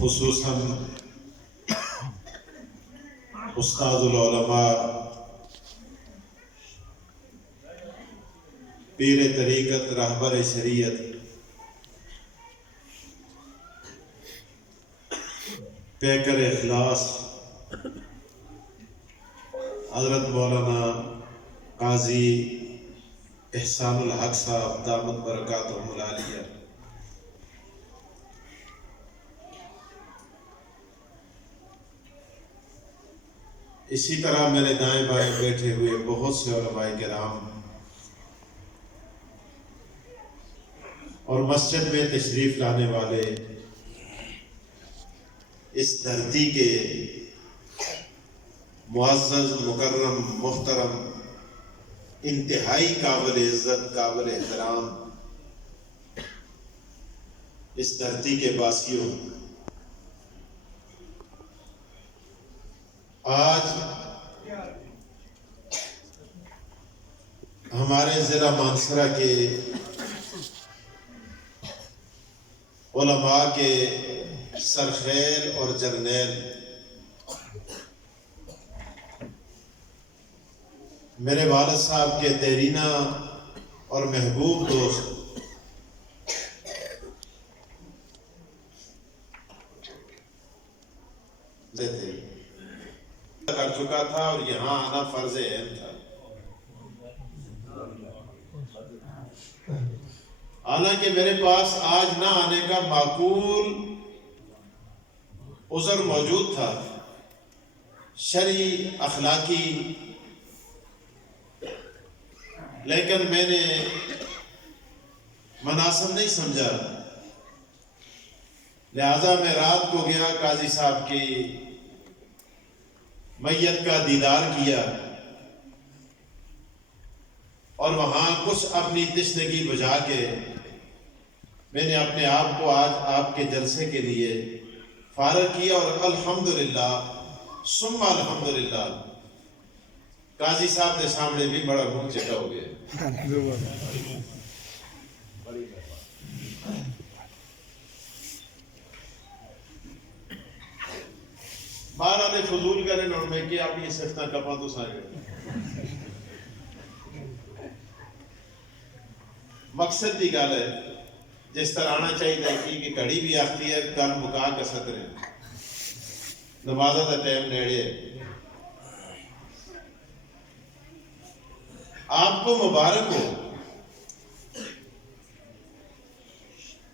خصوصاً استاد العلماء پیر طریقت رہبر شریعت پیکر اخلاص حضرت مولانا قاضی احسان الحق صاحب دامت برکاتہم العالیہ، اسی طرح میرے دائیں بائیں بیٹھے ہوئے بہت سے علماء کرام اور مسجد میں تشریف لانے والے اس دھرتی کے معزز مکرم محترم انتہائی قابل عزت قابل احترام اس دھرتی کے باسیوں، آج ہمارے ضلع مانسہرہ کے علماء کے سرخیل اور جرنیل میرے والد صاحب کے دیرینہ اور محبوب دوست تھے، کر چکا تھا اور یہاں آنا فرض عین تھا، حالانکہ میرے پاس آج نہ آنے کا معقول عذر موجود تھا، شرعی اخلاقی، لیکن میں نے مناسب نہیں سمجھا، لہذا میں رات کو گیا، قاضی صاحب کی میت کا دیدار کیا اور وہاں کچھ اپنی تشنگی بجھا کے میں نے اپنے آپ کو آج آپ کے جلسے کے لیے فارغ کیا، اور الحمدللہ ثم الحمدللہ قاضی صاحب کے سامنے بھی بڑا منہ چٹا ہو گیا۔ بارہ نے فضول کرے نوڑ میں کہ آپ یہ سفتہ کپا تو سارے مقصد دی گال ہے جس طرح آنا چاہیے کہ گھڑی بھی آخری ہے گل مکا کا سطر ہے، نمازہ دا ٹائم نیڑے ہے۔ آپ کو مبارک ہو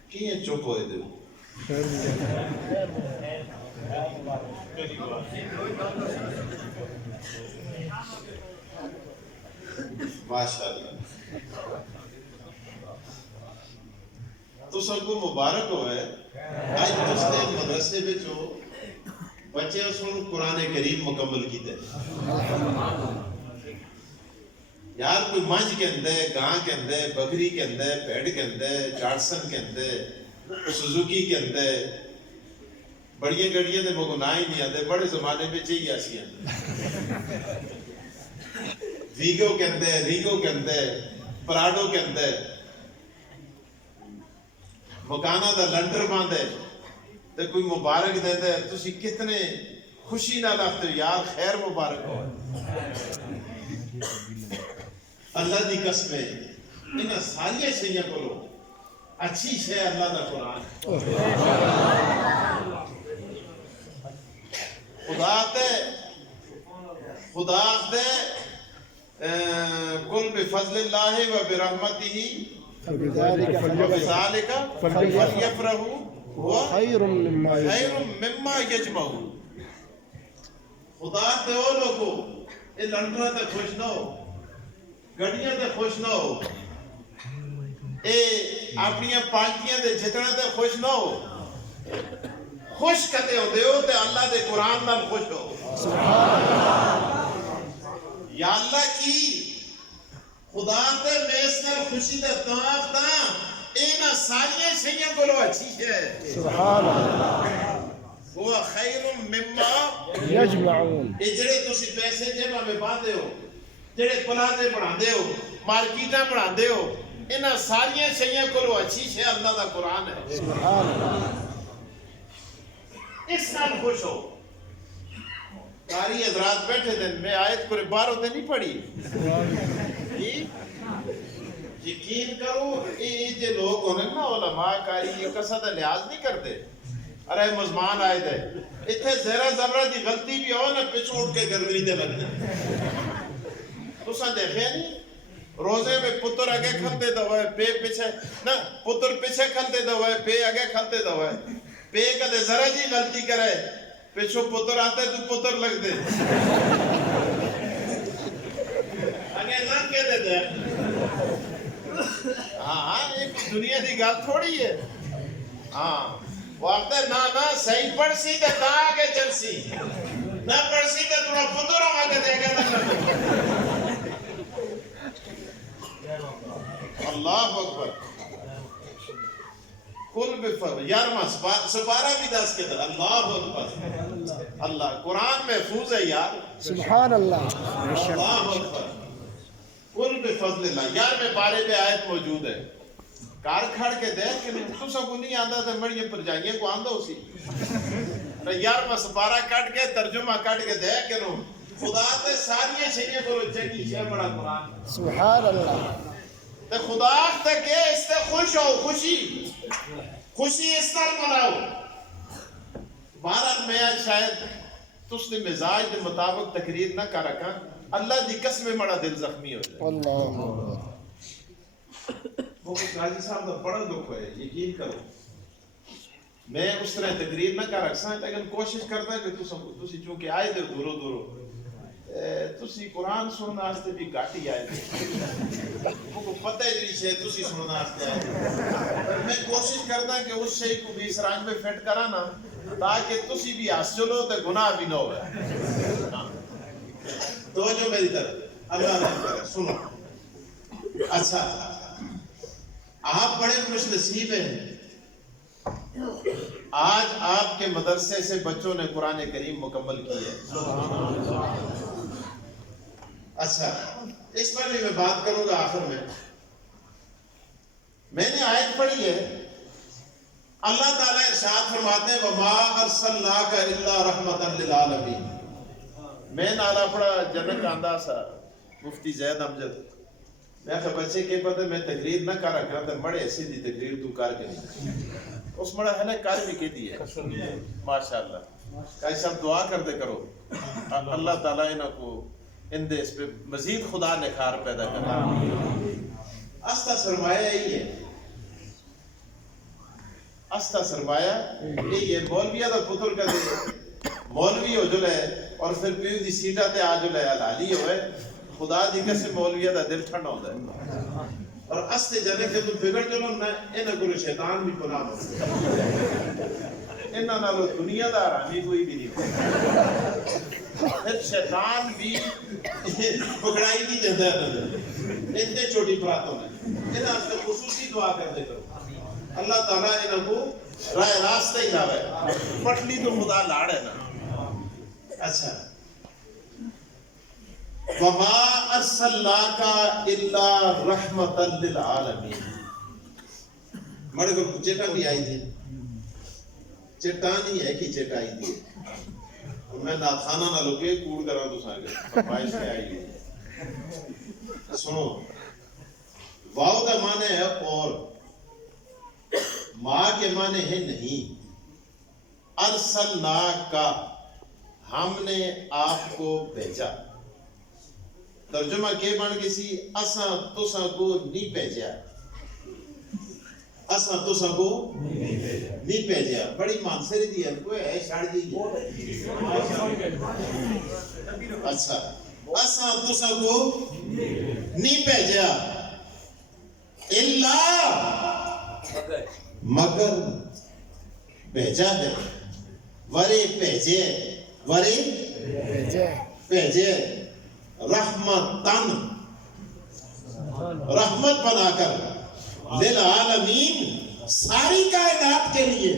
کہ یہ چپ ہوئے دے ماشاءاللہ، تو سب کو مبارک ہوئے۔ آج دوسرے مدرسے میں جو بچے اس کو قرآن کریم مکمل کی دے، یار کوئی منج کے اندے، گاں کے اندے، بکری کے اندے، پیڑ کے اندے، جارسن کے اندے، سوزوکی کے اندے، بڑیاں گڑیاں دے مگو نہ ہی نہیں آتے، بڑے زمانے میں چاہیے آسی ہیں، ویگو کے اندے، ریگو کے اندے، پراڈو کے اندے، مکانہ دا لنڈر باندھے تو کوئی مبارک دے دے، تو اسی کتنے خوشی نہ لگتے ہو یار، خیر مبارک ہو۔ اللہ دی قسمیں انہاں ساریاں شیئیں کرو، اچھی شے اللہ دا قرآن، خدا دے قل بفضل اللہ و برحمتہ فبذالک فلیفرحوا هو خیر مما یجمعون۔ خدا تے او لوگو اے لنڈرہ تے خوش نہ ہو، گڑیاں تے خوش نہ ہو، اے اپنیاں پارٹیاں دے جتنا تے خوش نہ ہو، خوش کتے ہو دے ہو تے اللہ دے قرآن نال خوش ہو۔ یا اللہ کی خدا تے میں اس نال خوشی دے طواف دا اینا ساریاں شیئیں کو لو اچھی ہے، سبحان اللہ، وہ خیر مما یجمعون۔ اجڑے تسی پیسے جیبا میں باندھے ہو، جڑے پلازے بڑھا دے ہو، مارکیٹاں بڑھا دے ہو، انہاں ساریاں شیئیں کو لو اچھی شے اللہ دا قرآن ہے، سبحان اللہ۔ اس نال خوش ہو. قاری حضرات بیٹھے دن میں آیت کو باروں تے نہیں پڑھی جی. یقین کرو یہ جو لوگ ہونے نا علماء قاری یہ قصد لحاظ نہیں کرتے. ارے مزمان آئے دے اتنے ذرا ذرہ دی غلطی بھی ہو نا پچھو اٹھ کے گرمی دے لگتے. تو سا دیکھے نہیں روزے میں پتر آگے کھلتے دوائے پے پیچھے نا پتر پیچھے کھلتے دوائے پے آگے کھلتے دوائے پے کدے ذرا جی غلطی کرے پیچھو پتر آتے تو پتر لگ دے آگے نہ کہہ دیتے. ہاں ایک دنیا دی گال تھوڑی ہے. ہاں وہ آتا ہے نا صحیح پڑھ سی تو کہاں آگے چل سی نہ پڑھ سی تو تھوڑا پتر ہوں آگے دے گا نا. اللہ اکبر. کل بفضل یارواں سپارہ بھی دس کے در. اللہ اکبر. اللہ قرآن محفوظ ہے یار. سبحان اللہ. اللہ اکبر. کل بفضل اللہ. یار میں بارے پہ آیت موجود ہے. کار کھڑ کے دیکھ کہ تو سب کو نہیں آندہ تھا مڑیے پر جائیے کو آندہ اسی یار میں سپارہ کٹ کے ترجمہ کٹ کے دیکھ کہ نو خدا تے ساری شیئے کو چنگی شیئے بڑا قرآن. سبحان اللہ. تے خدا تے کہ اس تے خوش ہو خوشی خوشی اس طرح مناؤ. بہرحال میں آج شاید تس نے مزاج کے مطابق تقریر نہ کر رکھا. اللہ دی قسم بڑا دل زخمی ہو جائے. اللہ وہ قاضی صاحب کا بڑا دکھ ہے. یقین کرو میں اس طرح تقریر نہ کر رکھا لیکن کوشش کرتا ہے کہ تسی چونکہ آئے دے دورو دورو تسی قرآن سننا آستے بھی کاٹی آئے دے وہ پتہ ہے جی سے تسی سننا آستے آئے دے. میں کوشش کرتا ہے کہ اس شئی کو بھی اس رانج میں فٹ کرانا تاکہ تسی بھی ہس چلو تو گناہ بھی نہ ہوئے. تو جو میری طرف اللہ رحم کرے سنو. اچھا آپ بڑے خوش نصیب ہیں. آج آپ کے مدرسے سے بچوں نے قرآن کریم مکمل کی ہے. اچھا اس پر بھی میں بات کروں گا آخر میں نے آیت پڑھی ہے. اللہ تعالیٰ ارشاد فرماتے ہیں وَمَا أَرْسَلْنَاكَ إِلَّا رَحْمَةً لِلْعَالَمِينَ. میں نالا پڑا جنت آندہ سا مفتی زید امجد. میں کہا بچے کے پتہ میں تقریر نہ کر رکھا تھا مڑے ایسی دی تقریر تو کر کے نہیں. اس مڑا ہے نا کار بھی کی دی ہے ماشاءاللہ. کئی سب دعا کر دے کرو اللہ تعالیٰ انہوں کو ان دے اس پہ مزید خدا نکھار پیدا کرنا. استا سرمایہ یہی ہے. استا سرمایہ یہی ہے. مولویہ دا پتر کا دے مولوی ہو جو لے اور پھر پیو دی سیٹا تے آ جو لے حلالی ہوئے. خدا دی قسم مولویہ دا دل ٹھنڈا ہوتا ہے. اور استے جانے کے تو بگڑ چلو نہ انہاں کو شیطان بھی پناہ ہو انہاں نالو دنیا دا حرامی کوئی بھی نہیں. پھر شیطان بھی پکڑائی نہیں دیتا ہے. اتنے چھوٹی براتوں میں انہاں سے خصوصی دعا کر دے کرو اللہ تعالیٰ انہاں کو راہ راستہ ہی لاوے. پٹلی تو خدا لاڑ ہے نا. اچھا وَمَا أَرْسَلْنَاكَ إِلَّا رَحْمَةً لِلْعَالَمِينَ. مڑے کو چیٹا بھی آئی تھی. چٹانی ہے کہ چیٹا آئی تھی. میں ناتھانا نہ لکے کوڑ کرا تو سانگے فرمائش سے آئی ہے. سنو واو کا معنی ہے اور ماں کے معنی ہے نہیں. ارسلناک ہم نے آپ کو بھیجا. ترجمہ کے بن گئی سی اساں تساں کو نہیں بھیجا. اساں تساں کو نہیں بھیجا. بڑی مانسری دی ہے کوئی ہے چھاڑ دی. اچھا اساں تساں کو نہیں بھیجا الا مگر بھیجا ہے. ورے بھیجے ورے بھیجے رحمتن رحمت بنا کر للعالمین ساری کائنات کے لیے.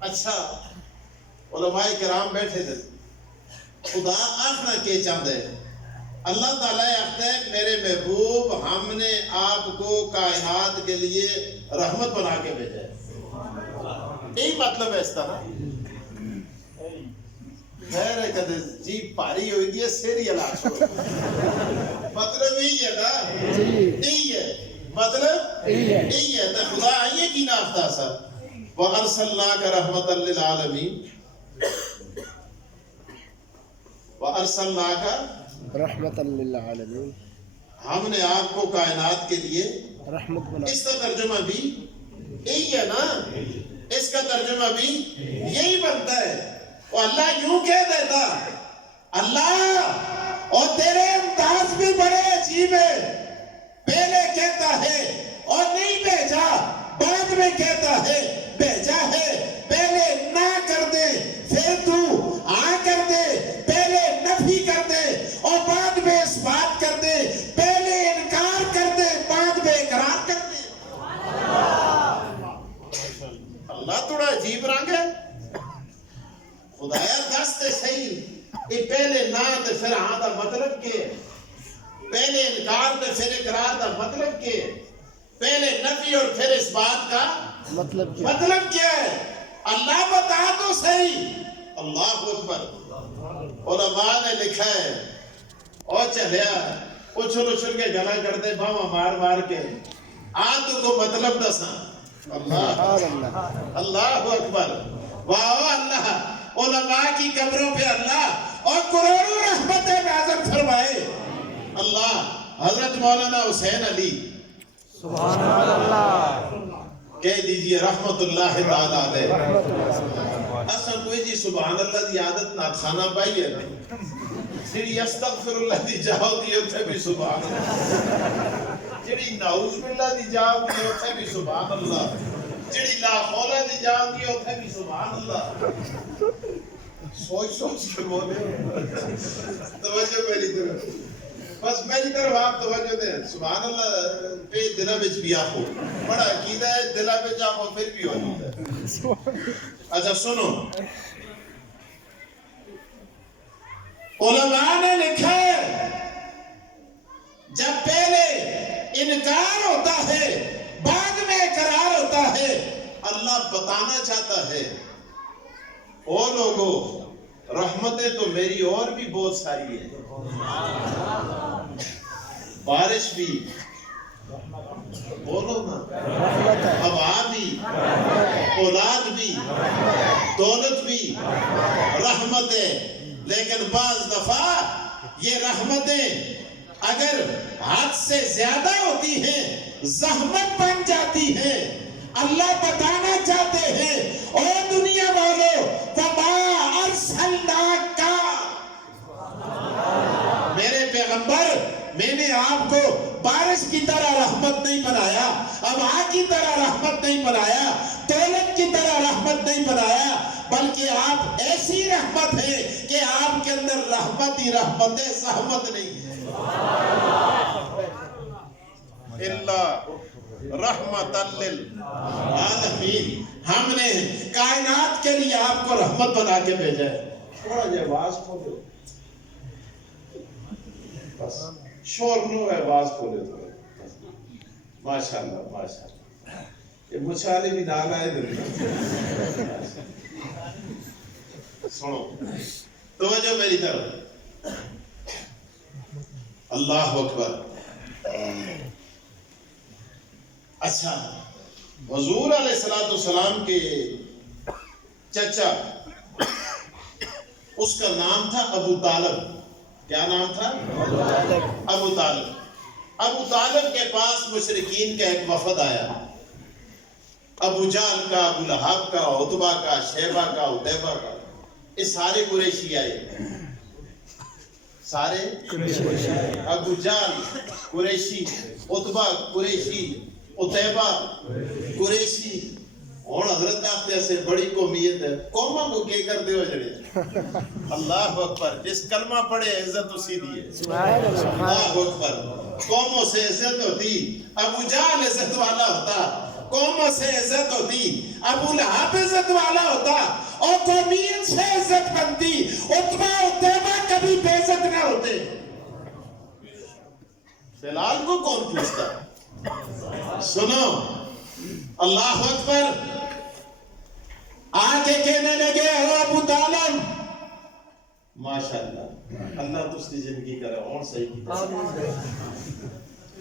اچھا علماء کرام بیٹھے تھے. خدا آخنا کے چاہتے ہیں. اللہ تعالیٰ آختا ہے میرے محبوب ہم نے آپ کو کائنات کے لیے رحمت بنا کے بھیجا ہے. یہی مطلب ہے اس طرح خیر ہے کہ جیب پاری ہوئی دی ہے سیری علاق ہو مطلب یہی ہے نا یہی ہے مطلب یہی ہے تو خدا آئیے کی نافتہ سا وَأَرْسَلْنَاكَ رَحْمَةً لِلْعَالَمِينَ وَأَرْسَلْنَاكَ رحمة للعالمين ہم نے آپ کو کائنات کے لیے رحمت بنا اس کا ترجمہ بھی یہی ہے نا اس کا ترجمہ بھی یہی بنتا ہے اور اللہ یوں کہہ دیتا اللہ اور تیرے امتاز بھی بڑے عجیب ہے پہلے کہتا ہے اور نہیں بھیجا بعد میں کہتا ہے بھیجا ہے پہلے نہ کر دے پھر تو آ کر دے پہلے نفی کر دے اور بعد میں اس بات کر دے پہلے انکار کر دے بعد میں اقرار کر دے اللہ تھوڑا عجیب رنگ ہے خدایا دستے صحیح کہ پہلے نہ تے پھر ہاں دا مطلب کہ پہلے انکار تے پھر اقرار دا مطلب کہ پہلے نفی اور پھر اس بات کا مطلب کیا ہے اللہ بتا تو صحیح اللہ اکبر علماء نے لکھا ہے اور چلیا اچھل اچھل کے گلا کرتے باما مار مار کے آدھو کو مطلب دسا اللہ اکبر واہ اللہ علماء کی قبروں پہ اللہ اور کروڑوں رحمتیں نازل فرمائے اللہ حضرت مولانا حسین علی سبحان اللہ کہہ دیجئے رحمت اللہ تعالیٰ علیہ اصلا کوئی جی سبحان اللہ دی عادت نہ کھانا پائی ہے نا جڑی استغفر اللہ دی جاؤ دی اتھے بھی سبحان اللہ جڑی نعوذ باللہ دی جاؤ دی اتھے بھی سبحان اللہ جڑی لا حول دی جاؤ دی اتھے بھی سبحان اللہ سوچ سوچ کے بولے توجہ میری طرف بس میری طرف آپ توجہ دیں سبحان اللہ پہ دلہ بچ بھی آخو بڑا عقیدہ ہے دلہ بچ آخو پھر بھی ہو جاتا ہے اچھا سنو علماء نے لکھا ہے جب پہلے انکار ہوتا ہے بعد میں اقرار ہوتا ہے اللہ بتانا چاہتا ہے او لوگو رحمتیں تو میری اور بھی بہت ساری ہیں بارش بھی بولو نا ہوا بھی اولاد بھی دولت بھی رحمتیں لیکن بعض دفعہ یہ رحمتیں اگر حد سے زیادہ ہوتی ہیں زحمت بن جاتی ہیں اللہ بتانا چاہتے ہیں او دنیا والو وما ارسلناک میرے پیغمبر میں نے آپ کو بارش کی طرح رحمت نہیں بنایا ہوا کی طرح رحمت نہیں بنایا دولت کی طرح رحمت نہیں بنایا بلکہ آپ ایسی رحمت ہے کہ آپ کے اندر رحمت ہی رحمت ہے زحمت نہیں ہے اللہ رحمت للعالمین ہم نے کائنات کے لیے آپ کو رحمت بنا کے بھیجا ہے تھوڑا جی آواز کھولے بس شور نو ہے آواز کھولے تو ماشاءاللہ ماشاءاللہ یہ مچھالے بھی نال آئے دل سنو توجہ میری طرف اللہ اکبر اچھا حضور علیہ السلام کے چچا اس کا نام تھا ابو طالب کیا نام تھا ابو طالب ابو طالب کے پاس مشرکین کا ایک وفد آیا ابو جہل کا ابو لہب کا عتبہ کا شیبہ کا عتیبہ کا یہ سارے قریشی آئے سارے ابو جہل قریشی عتبہ قریشی عتیبہ قریشی اور حضرت آخر سے بڑی قومیت ہے قوموں کو کیا کرتے ہو جڑے اللہ اکبر جس کلمہ پڑھے عزت اسی دیئے اللہ اکبر قوموں سے عزت ہوتی ابو جہل عزت والا ہوتا قوموں سے عزت ہوتی ابو لہب عزت والا ہوتا اور قومیت سے عزت بنتی عتبہ عتیبہ کبھی بے عزت نہ ہوتے بلال کو کون پوچھتا سنو اللہ اکبر آگے کہنے لگے او ابو طالب ماشاءاللہ اللہ تو اس کی زندگی کرے اور صحیح کی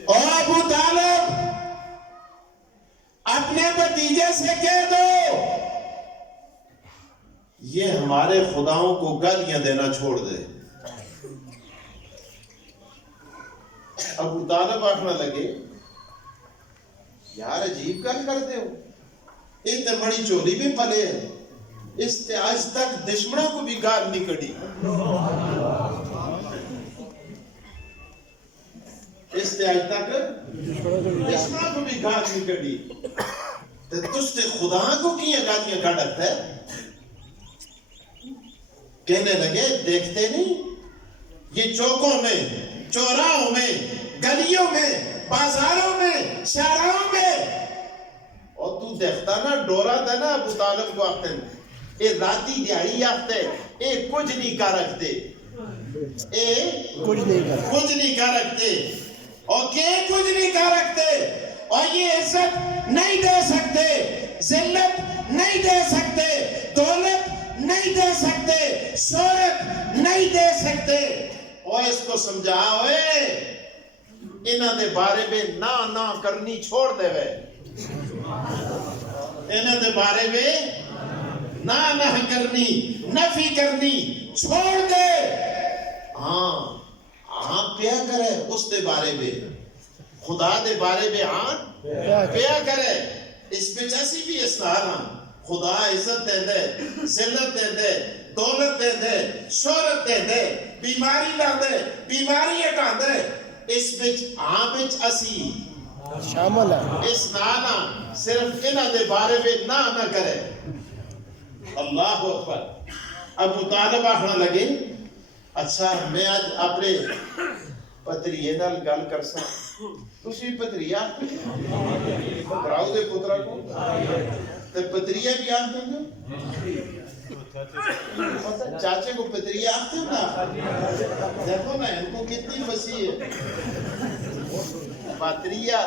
او ابو طالب اپنے بھتیجے سے کہہ دو یہ ہمارے خداؤں کو گالیاں دینا چھوڑ دے ابو طالب آخنا لگے یار عجیب گل کرتے ہو اتنے بڑی چولی بھی پلے ہے اس سے آج تک دشمنوں کو بھی گال نہیں کڑی اس سے آج تک دشمنوں کو بھی گال نہیں کڑی تو تجھ سے خدا کو کیا گالیاں کڑکتا ہے کہنے لگے دیکھتے نہیں یہ چوکوں میں چوراہوں میں گلیوں میں بازاروں میں شہروں میں اور تو دیکھتا نا ڈورا تھا نا ابو طالب کو آختے ہیں اے راتی دیاری آختے اے کچھ نہیں کا رکھتے اے کچھ نہیں کا رکھتے اور کہ کچھ نہیں کا رکھتے اور یہ عزت نہیں دے سکتے ذلت نہیں دے سکتے دولت نہیں دے سکتے شہرت نہیں دے سکتے اور اس کو سمجھا ہوئے انہاں دے بارے میں نہ کرنی چھوڑ دے وے انہاں دے بارے میں نہ کرنی نفی کرنی چھوڑ دے ہاں پیا کرے اس دے بارے میں خدا دے بارے میں پیا کرے اس پہ جیسی بھی اصلاح خدا عزت دے دے ذلت دے دے دولت دے دے شہرت دے دے بیماری لا دے بیماری ہٹا دے اس بچ اسی شامل ہے اس نانا صرف انہاں دے بارے میں نہ کرے اللہ اکبر ابو طالب آخنا لگے اچھا میں آج اپنے پتریے نال گل کرسا تسی پتریا براؤ دے پترا کو تے پتریا بھی آختے ہیں چاچے کو پتریا آختے ہیں نا دیکھو نا ان کو کتنی فصیح ہے پتریا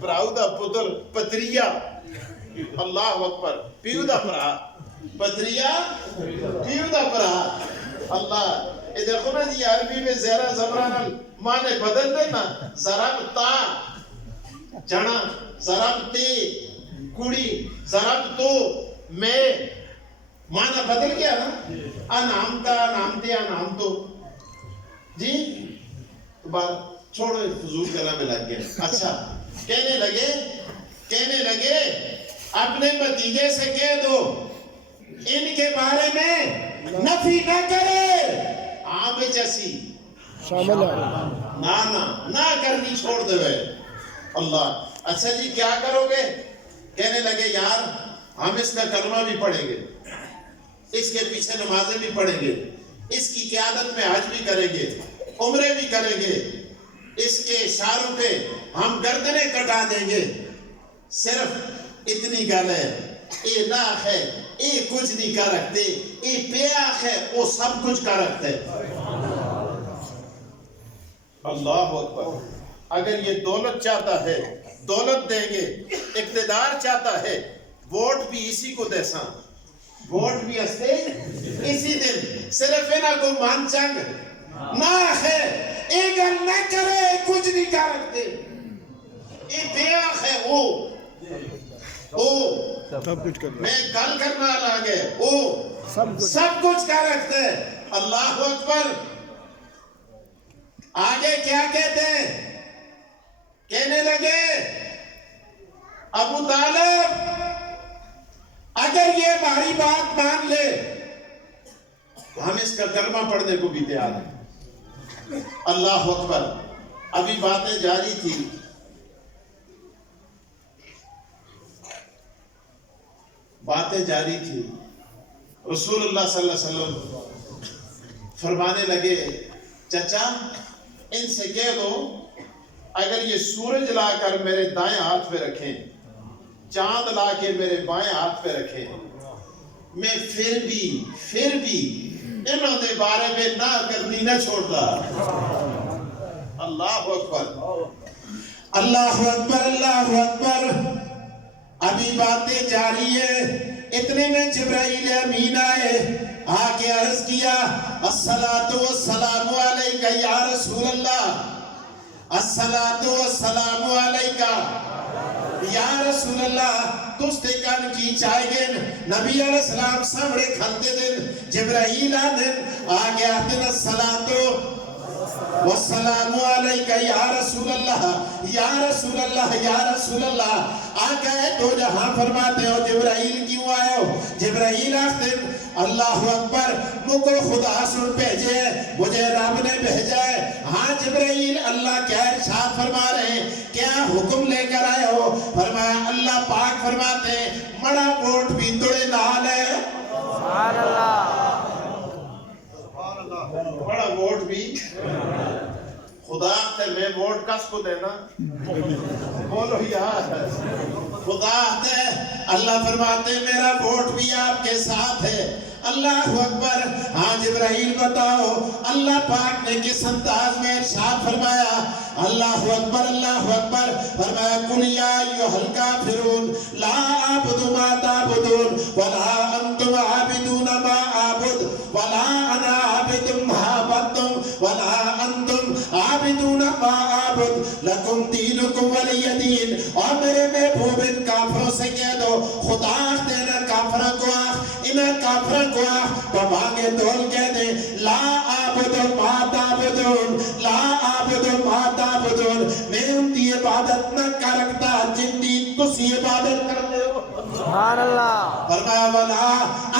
براؤ دا پتر پتریا اللہ اکبر پیو دا برا پتریا پیو دا برا اللہ یہ دیکھو نا جی عربی میں زیرہ زبران مانے بدل دینا ضرب تا جنا ضرب تے کڑی ضرب تو میں مانا بدل گیا نا انعامتا انعامتے انعام تو جی تو بات چھوڑو فضول کلام میں لگ گئے اچھا کہنے لگے اپنے بھتیجے سے کہہ دو ان کے بارے میں نفی نہ کرے بے جیسی شامل ہے نہ کرنی چھوڑ دے اللہ اچھا جی کیا کرو گے کہنے لگے یار ہم اس کا کلمہ بھی پڑھیں گے اس کے پیچھے نمازیں بھی پڑھیں گے اس کی قیادت میں حج بھی کریں گے عمرے بھی کریں گے اس کے اشاروں پہ ہم گردنیں کٹا دیں گے صرف اتنی گل ہے اے ناخ ہے اے کچھ نہیں کر رکھتے اے پیاخ ہے وہ سب کچھ کر رکھتے اللہ اکبر اگر یہ دولت چاہتا ہے دولت دیں گے اقتدار چاہتا ہے ووٹ بھی اسی کو دے ساں ووٹ بھی استے اسی دن صرف انہاں کو مان چنگ نہ ہے اے گل نہ کرے کچھ نہیں کر رکھتے اے پیاخ ہے وہ سب کچھ کر میں گل کرنا لگے وہ سب کچھ کر رکھتے اللہ اکبر آگے کیا کہتے ہیں کہنے لگے ابو طالب اگر یہ ہماری بات مان لے ہم اس کا کلمہ پڑھنے کو بھی تیار ہیں اللہ اکبر ابھی باتیں جاری تھی رسول اللہ صلی اللہ علیہ وسلم فرمانے لگے چچا ان سے کہہ دو اگر یہ سورج لا کر میرے دائیں ہاتھ پہ رکھیں چاند لا کے میرے بائیں ہاتھ پہ رکھیں میں پھر بھی انہوں نے بارے میں نہ کرنی نہ چھوڑتا اللہ اکبر اللہ اکبر اللہ اکبر ابھی باتیں جاری ہے اتنے میں جبرائیل امین آئے، آ کے عرض کیا الصلاۃ والسلام علیکہ یا رسول اللہ، الصلاۃ والسلام علیکہ یا رسول اللہ۔ تستے کن کی چائے گن نبی علیہ السلام سامنے کھلتے دن جبرائیل آدن آگے آدن الصلاۃ والسلام علیکہ یا رسول اللہ، یا رسول اللہ، یا رسول اللہ۔ آگئے دو جہاں فرماتے ہو جبرائیل کیوں آئے ہو؟ جبرائیل آخدن اللہ اکبر، مجھے خدا سن بھیجے، مجھے رب نے بھیجا ہے۔ ہاں جبرائیل، اللہ کیا ارشاد فرما رہے ہیں؟ کیا حکم لے کر آئے ہو؟ فرمایا اللہ پاک فرماتے ہیں مڑا ووٹ بھی توڑے نال ہے، سبحان اللہ، بڑا ووٹ بھی خدا تے میں ووٹ کس کو دینا؟ بولو یار، خدا تے اللہ فرماتے میرا ووٹ بھی آپ کے ساتھ ہے۔ اللہ اکبر۔ ہاں جبرائیل بتاؤ اللہ پاک نے کس انداز میں ارشاد فرمایا؟ اللہ اکبر، اللہ اکبر۔ فرمایا قل یا ایھا الکافرون لا اعبد ما تعبدون ولا انتم عابدون ما اعبد ولا انا عابد ما عبدتم ولا انتم عابدون ما اعبد لکم دینکم ولی دین۔ اور میرے محبوب ان کافروں سے کہہ دو خدا دینا کافروں کو انہیں کافروں کو باباگے دول کہہ دیں لا عابد ما تعبدون، لا عابد ما تعبدون، میں ان کی عبادت نہ کرکتا جن کی تسی عبادت کرتے ہو، سبحان اللہ۔ فرمایا ولا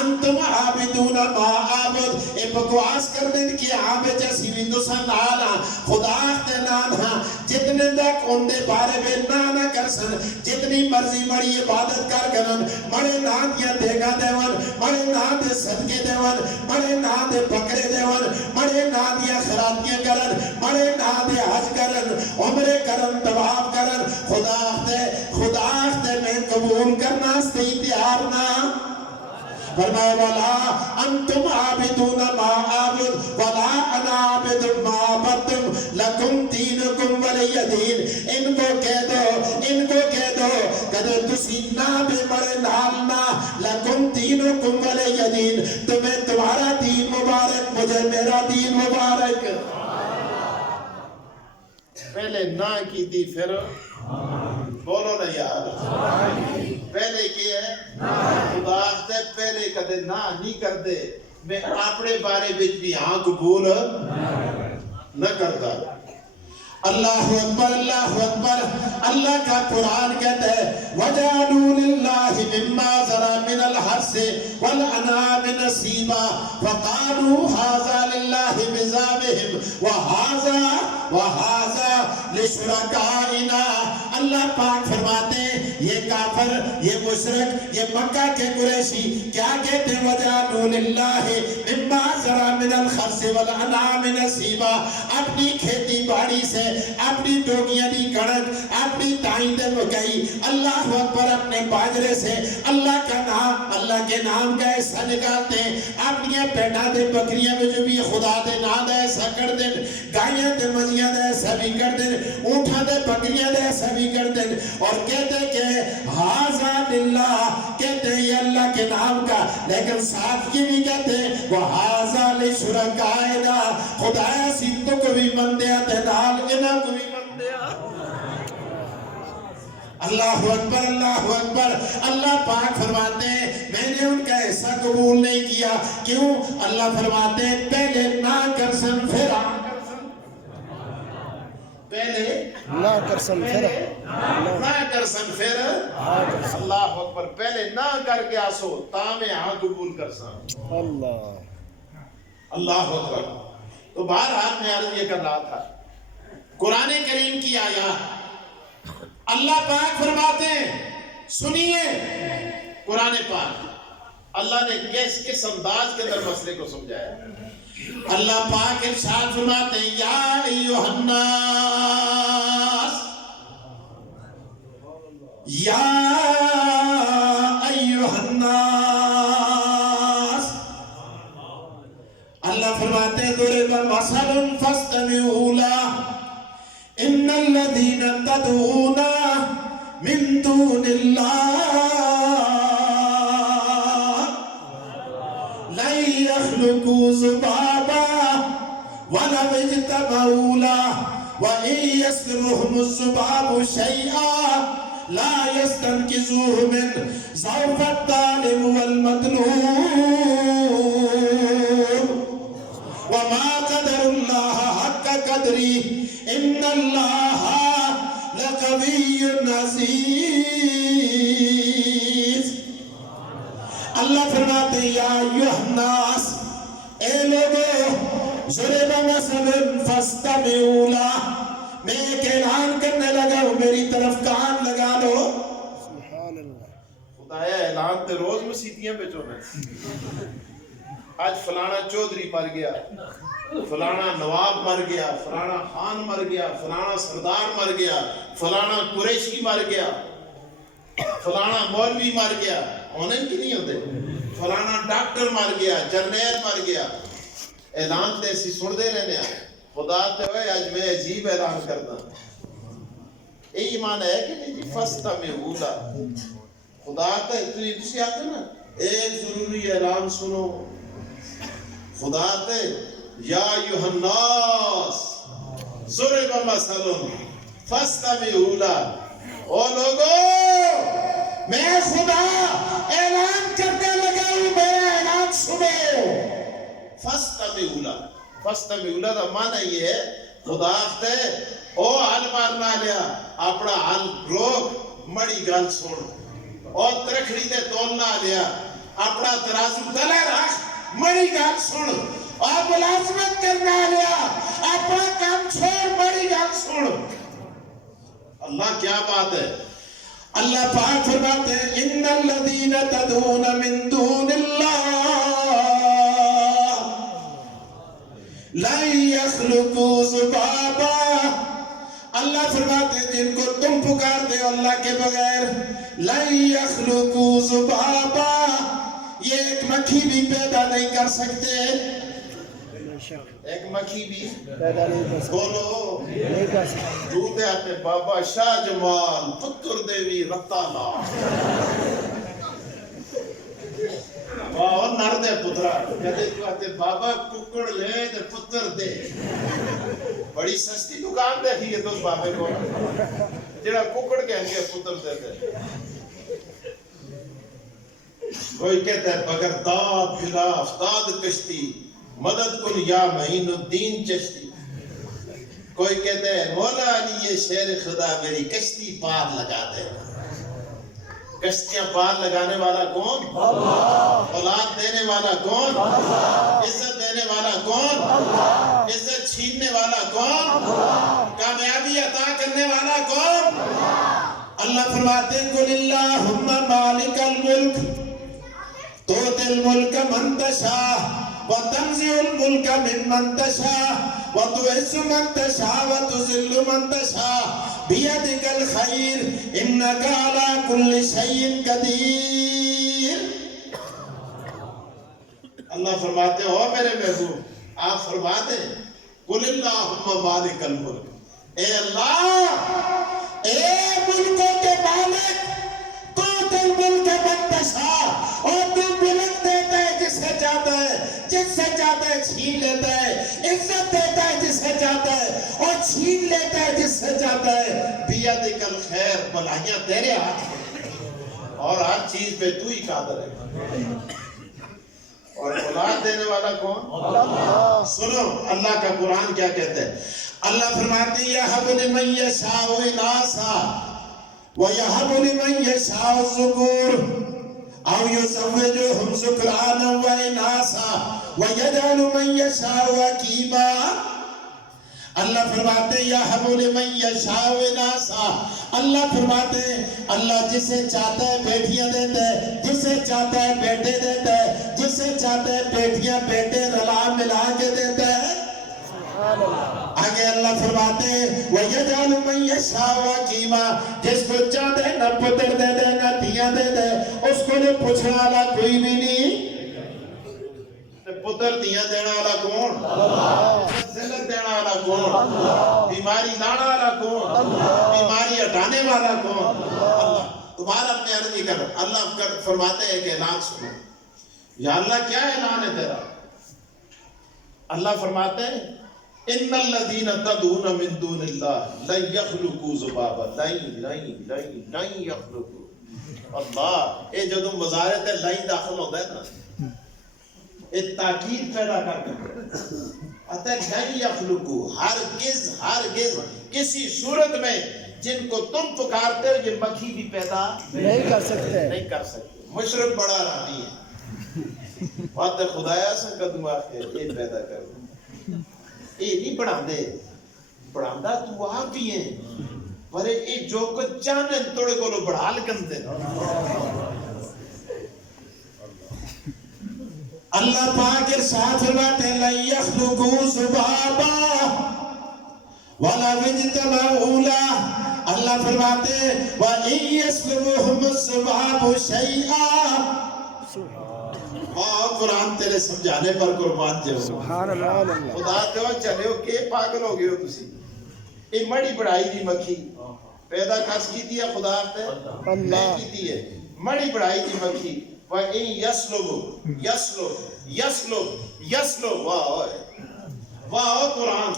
انتم عابدون ما عابد، اے بکواس کرنے کی عابد جیسی بھی دوسرا نانا خدا اختے نانا جتنے تک ان دے بارے میں نانا کرسن، جتنی مرضی مڑی عبادت کر گنن، مڑے نان دیا دیگا دیون، مڑے نان دے صدقے دیون، مڑے نان دے بکرے دیون، مڑے نان دیا خراتیاں کرن، مڑے نان دے حج کرن، عمرے کرن، طواف کرن، خدا اختے میں قبول کرنا سے تیار نہ۔ فرمایا ولا انتم عابدون ما اعبد ولا انا عابد ما عبدتم لکم دینکم ولی دین۔ ان کو کہہ دو کدے تسی نہ بے مرے نالنا لکم دینکم ولی دین، تمہیں تمہارا دین مبارک، مجھے میرا دین مبارک۔ پہلے نہ کی تھی پھر بولو نا یار، پہلے کی ہے خدا سے پہلے کدے نہ نہیں کر دے، میں اپنے بارے بچ بھی ہاں قبول نہ کرتا۔ اللہ اکبر، اللہ اکبر۔ اللہ کا قرآن کہتا ہے وَجَعَلُوا لِلَّهِ مِمَّا ذَرَا مِنَ الْحَرْثِ وَالْأَنْعَامِ نَصِيبًا فَقَالُوا هَذَا لِلَّهِ بِزَعْمِهِمْ وَهَذَا لِشُرَكَائِنَا۔ اللہ پاک فرماتے ہیں یہ کافر، یہ مشرک، یہ مکہ کے قریشی کیا کہتے ہیں وَجَعَلُوا لِلَّهِ مِمَّا ذَرَا مِنَ الْحَرْثِ وَالْأَنْعَامِ نَصِيبًا، اپنی کھیتی باڑی سے، اپنی ٹوکیاں دی کڑک، اپنی تائیں دے مکئی، اللہ اکبر، اپنے باجرے سے اللہ کا نام، اللہ کے نام کا ایسا نکالتے ہیں، اپنی پیٹا دے بکریاں میں جو بھی خدا دے نام دے ایسا کر دیں، گائیاں دے مزیاں دے ایسا بھی کر دیں، اونٹھا دے بکریاں دے ایسا بھی کر دیں، اور کہتے ہیں کہ ہاذا للہ، کہتے ہیں یہ اللہ کے نام کا، لیکن ساتھ یہ بھی کہتے ہیں وہذا لشرکائنا، خدایا سیدھوں کو بھی مندیاں دے نال انہاں کو بھی مندیاں۔ اللہ اکبر، اللہ اکبر۔ اللہ پاک فرماتے ہیں میں نے ان کا ایسا قبول نہیں کیا، کیوں؟ اللہ فرماتے ہیں پہلے نہ کرسن پھر آ کرسن، پہلے نہ کرسن پھر نہ کرسن پھر اللہ اکبر، پہلے نہ کر کے آسو تامے ہاں قبول کرسن۔ اللہ اکبر۔ تو بہرحال میں عرض یہ کر رہا تھا قرآن کریم کی آیات اللہ پاک فرماتے ہیں سنیے قرآن پاک اللہ نے کس انداز کے اندر مسئلے کو سمجھایا۔ اللہ پاک ارشاد فرماتے ہیں یا ایھا الناس، یا ایھا الناس، اللہ فرماتے ہیں ضرب مثل فاستمعوا لہ ان الذین تدعون من دون اللہ يسلبهم الذباب شيئا لا يستنقذوه من ضعف الظالم والمظلوم وما قدر الله حق قدره إن الله لقوي عزيز. اللہ فرماتے ہیں یا ایھا الناس، اے لوگو، ضرب مثل فاستمعوا لہ، میں ایک اعلان کرنے لگا ہوں، میری طرف کان لگا لو. سبحان اللہ. خدایا اعلان تے روز مسیتیاں پہ چونے. آج فلانا چودھری مر گیا، فلانا نواب مر گیا، فلانا خان مر گیا، فلانا سردار مر گیا، فلانا قریشی مر گیا، فلانا مولوی مر گیا، انہیں کی نہیں ہوتے، فلانا ڈاکٹر مر گیا، جرنیل مر گیا. اعلان تے اسی سن دے رہنے ہیں. خدا تے ہوئے آج میں عجیب اعلان کرتا ہوں. یہ ایمان ہے کہ نہیں جی فاستمعوا لہ. خدا تے تسی آتے نا ایک ضروری اعلان سنو. خدا تے یا ایھا الناس ضرب مثل فاستمعوا لہ. او لوگو، میں خدا اعلان کرنے لگا ہوں، میرا اعلان سنو. فاستمعوا لہ. فاستمعوا لہ دا معنی یہ ہے خدا آختے او حل مارنا لیا اپنا حل روک، مڑی گل سن. اور ترکھڑی دے تولنا لیا اپنا ترازو تلے رکھ، مڑی گل سن. اور ملازمت کرنا لیا اپنا کام چھوڑ، مڑی گل سن. اللہ کیا بات ہے. اللہ پاک فرماتے ہیں ان الذین تدعون من دون اللہ لن يخلقوا ذبابا. اللہ فرماتے ہیں جن کو تم پکارتے ہو اللہ کے بغیر، لن يخلقوا ذبابا، یہ ایک مکھی بھی پیدا نہیں کر سکتے. ایک مکھی بھی پیدا نہیں کر سکتے. بولو نہیں کر سکتے. دودھے آتے بابا شاہ جمال پتر دیوی رتانا واہ نر دے پترا کہتے تو آتے بابا ککڑ لے دے پتر دے. بڑی سستی دکان دیکھی ہے تو اس بابے کو جڑا ککڑ کہیں گے پتر دے دے. کوئی کہتا ہے بغداد خلاف داد کشتی مدد کن یا معین الدین چشتی. کوئی کہتے ہیں مولا علی یہ شیر خدا میری کشتی پار لگا دے. کشتیاں پار لگانے والا کون؟ اللہ. اولاد دینے والا کون؟ اللہ. عزت دینے والا کون؟ اللہ. عزت چھیننے والا کون؟ اللہ. کامیابی عطا کرنے والا کون؟ اللہ. اللہ فرماتے ہیں قل اللہم مالک الملک تؤتی الملک من تشاء وتنزع الملک ممن تشاء وتعز من تشاء وتذل من تشاء بیدک الخیر انک علی کل شیء قدیر. اللہ فرماتے ہو میرے محبوب آپ فرماتے قل اللہم مالک الملک، اے اللہ اے ملکوں کے مالک، تو دل ملک من تشاء، اور تو ملک دیتا ہے جس سے چاہتا ہے، جس سے چاہتا ہے چھین لیتا ہے. عزت دیتا ہے جس سے چاہتا ہے اور چھین لیتا ہے جس سے چاہتا ہے. بیدک الخیر، بھلائیاں تیرے ہاتھ میں اور ہر چیز پہ تو ہی قادر ہے. اور اولاد دینے والا کون؟ اللہ. سنو اللہ کا قرآن کیا کہتا ہے. اللہ فرماتے ہیں یَهَبُ لِمَن يَشَاءُ إِنَاثًا وَيَهَبُ لِمَن يَشَاءُ الذُّكُورَ أَوْ يُزَوِّجُهُمْ ذُكْرَانًا وَإِنَاثًا وَيَجْعَلُ مَن يَشَاءُ عَقِيمًا. اللہ فرماتے ہیں یَهَبُ لِمَن يَشَاءُ إِنَاثًا. اللہ فرماتے ہیں اللہ جسے چاہتا ہے بیٹیاں دیتا ہے، جسے چاہتا ہے بیٹے دیتا ہے، جسے چاہتا ہے بیٹیاں بیٹے رلا ملا کے دیتا ہے. آگے اللہ فرماتے ہیں وَيَجْعَلُ مَن يَشَاءُ عَقِيمًا. جس کو چاہتے ہیں نہ پتر دے دے نہ دھیاں دے دے، اس کو جو پوچھنے والا کوئی بھی نہیں. پتر دھیاں دینا والا کون؟ ذلت دینا والا کون؟ بیماری لانا والا کون؟ بیماری ہٹانے والا کون؟ اللہ. تمہارا میں عرض نہیں کر رہا. اللہ فرماتے ہیں کہ اعلان سنو. یا اللہ کیا اعلان ہے تیرا؟ اللہ فرماتے ہیں ان الذین تدعون من دون اللہ لن یخلقوا ذبابا لن یخلقوا اللہ اے جدوں وزارت لن داخل ہوتا ہے نا یہ تاکید پیدا کر کے اتے لن یخلقوا ہرگز کسی صورت میں جن کو تم پکارتے ہو یہ مکھی بھی پیدا نہیں کر سکتے مشرق بڑا راتی ہے بات خدایا سے قدم آخر یہ پیدا کر دیں یہ نہیں پڑھاندہ تو آپ ہی ہیں ورے یہ جو کچھ چاہنے توڑے کو لو بڑھا لکن دے اللہ پاک ارشاد فرماتے ہیں لن یخلقوا ذبابا ولا اجتمعوا له اللہ فرماتے ہیں وَإِن يَسْلُبْهُمُ الذُّبَابُ شَيْئًا قرآن تیرے سمجھانے پر قربان جاؤ سبحان اللہ خدا تو چلے ہو کہ پاگل ہو گئے ہو تسی یہ مڑی بڑھائی دی مکھی پیدا کس کی دی ہے خدا تے اللہ کی دی ہے مڑی بڑھائی دی مکھی وَإِن يَسْلُبْ واہ قرآن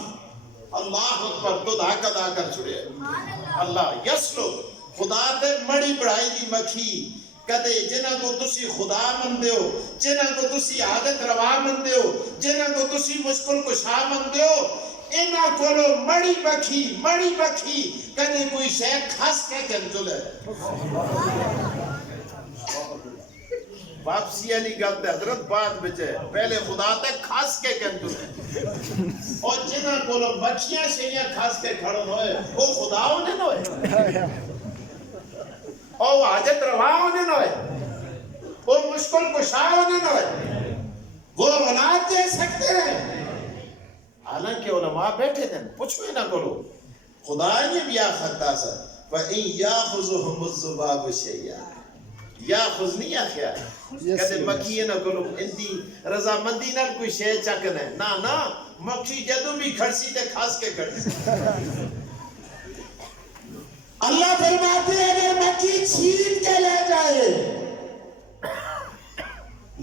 اللہ اکبر تو دھاکہ دا کر چھڑے اللہ یسلب خدا تے مڑی بڑھائی دی مکھی کدے جنہ کو تسی خدا مندے ہو جنہ کو تسی عادت روا مندے ہو جنہ کو تسی مشکل کشا مندے ہو انہاں کولو مڑی مکھی کدے کوئی شے کھس کے کنجل ہے واپسی علی گلت حضرت بعد بچے پہلے خدا تے کھس کے کنجل ہے اور جنہ کولو مکھیاں شیاں کھس کے کھڑن ہوئے وہ خدا ہونے ہوئے اور وہ حاجت روا ہونے نوے وہ مشکل کشا ہونے نوے وہ اولاد دے سکتے ہیں حالانکہ علماء بیٹھے تھے پوچھوے نہ کرو خدا یہ بھی آخرتا سا وَإِن يَأْخُذْهُمُ الذُّبَابُ شَيْئًا یاخذ نہیں آخیا کہتے مکھی نہ کرو اندی رضامندی نال کوئی شے چکن ہے نا مکھی جدو بھی کھڑسی تے کھاس کے کھڑسی اللہ فرماتے ہیں اگر مکھی چھین کے لے جائے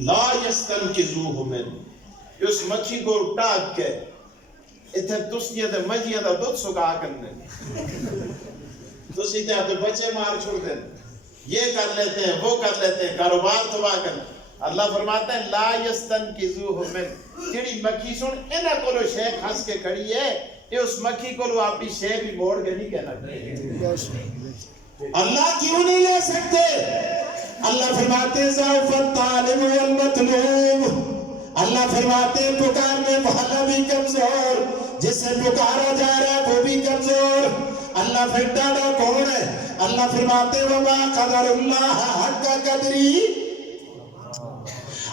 لا یستنقذوہ من اس مکھی کو ٹاک کے اتھر تسنیاں تے مجیاں دا دودھ سکا کرنے تسی تے آتے بچے مار چھوڑ دیں یہ کر لیتے ہیں وہ کر لیتے ہیں کاروبار تباہ کرنے اللہ فرماتا ہے لا یستنقذوہ من جڑی مکھی سن انہاں کو لو شے کھاس کے کھڑی ہے یہ اس مکھی کو لو اپنی شے بھی موڑ کے نہیں کہنا اللہ کیوں نہیں لے سکتے اللہ فرماتے ضعف الطالب والمطلوب اللہ فرماتے پکارنے والا بھی کمزور جس سے پکارا جا رہا ہے وہ بھی کمزور اللہ پھر ڈاڑا کون ہے اللہ فرماتے وما قدر اللہ حق قدری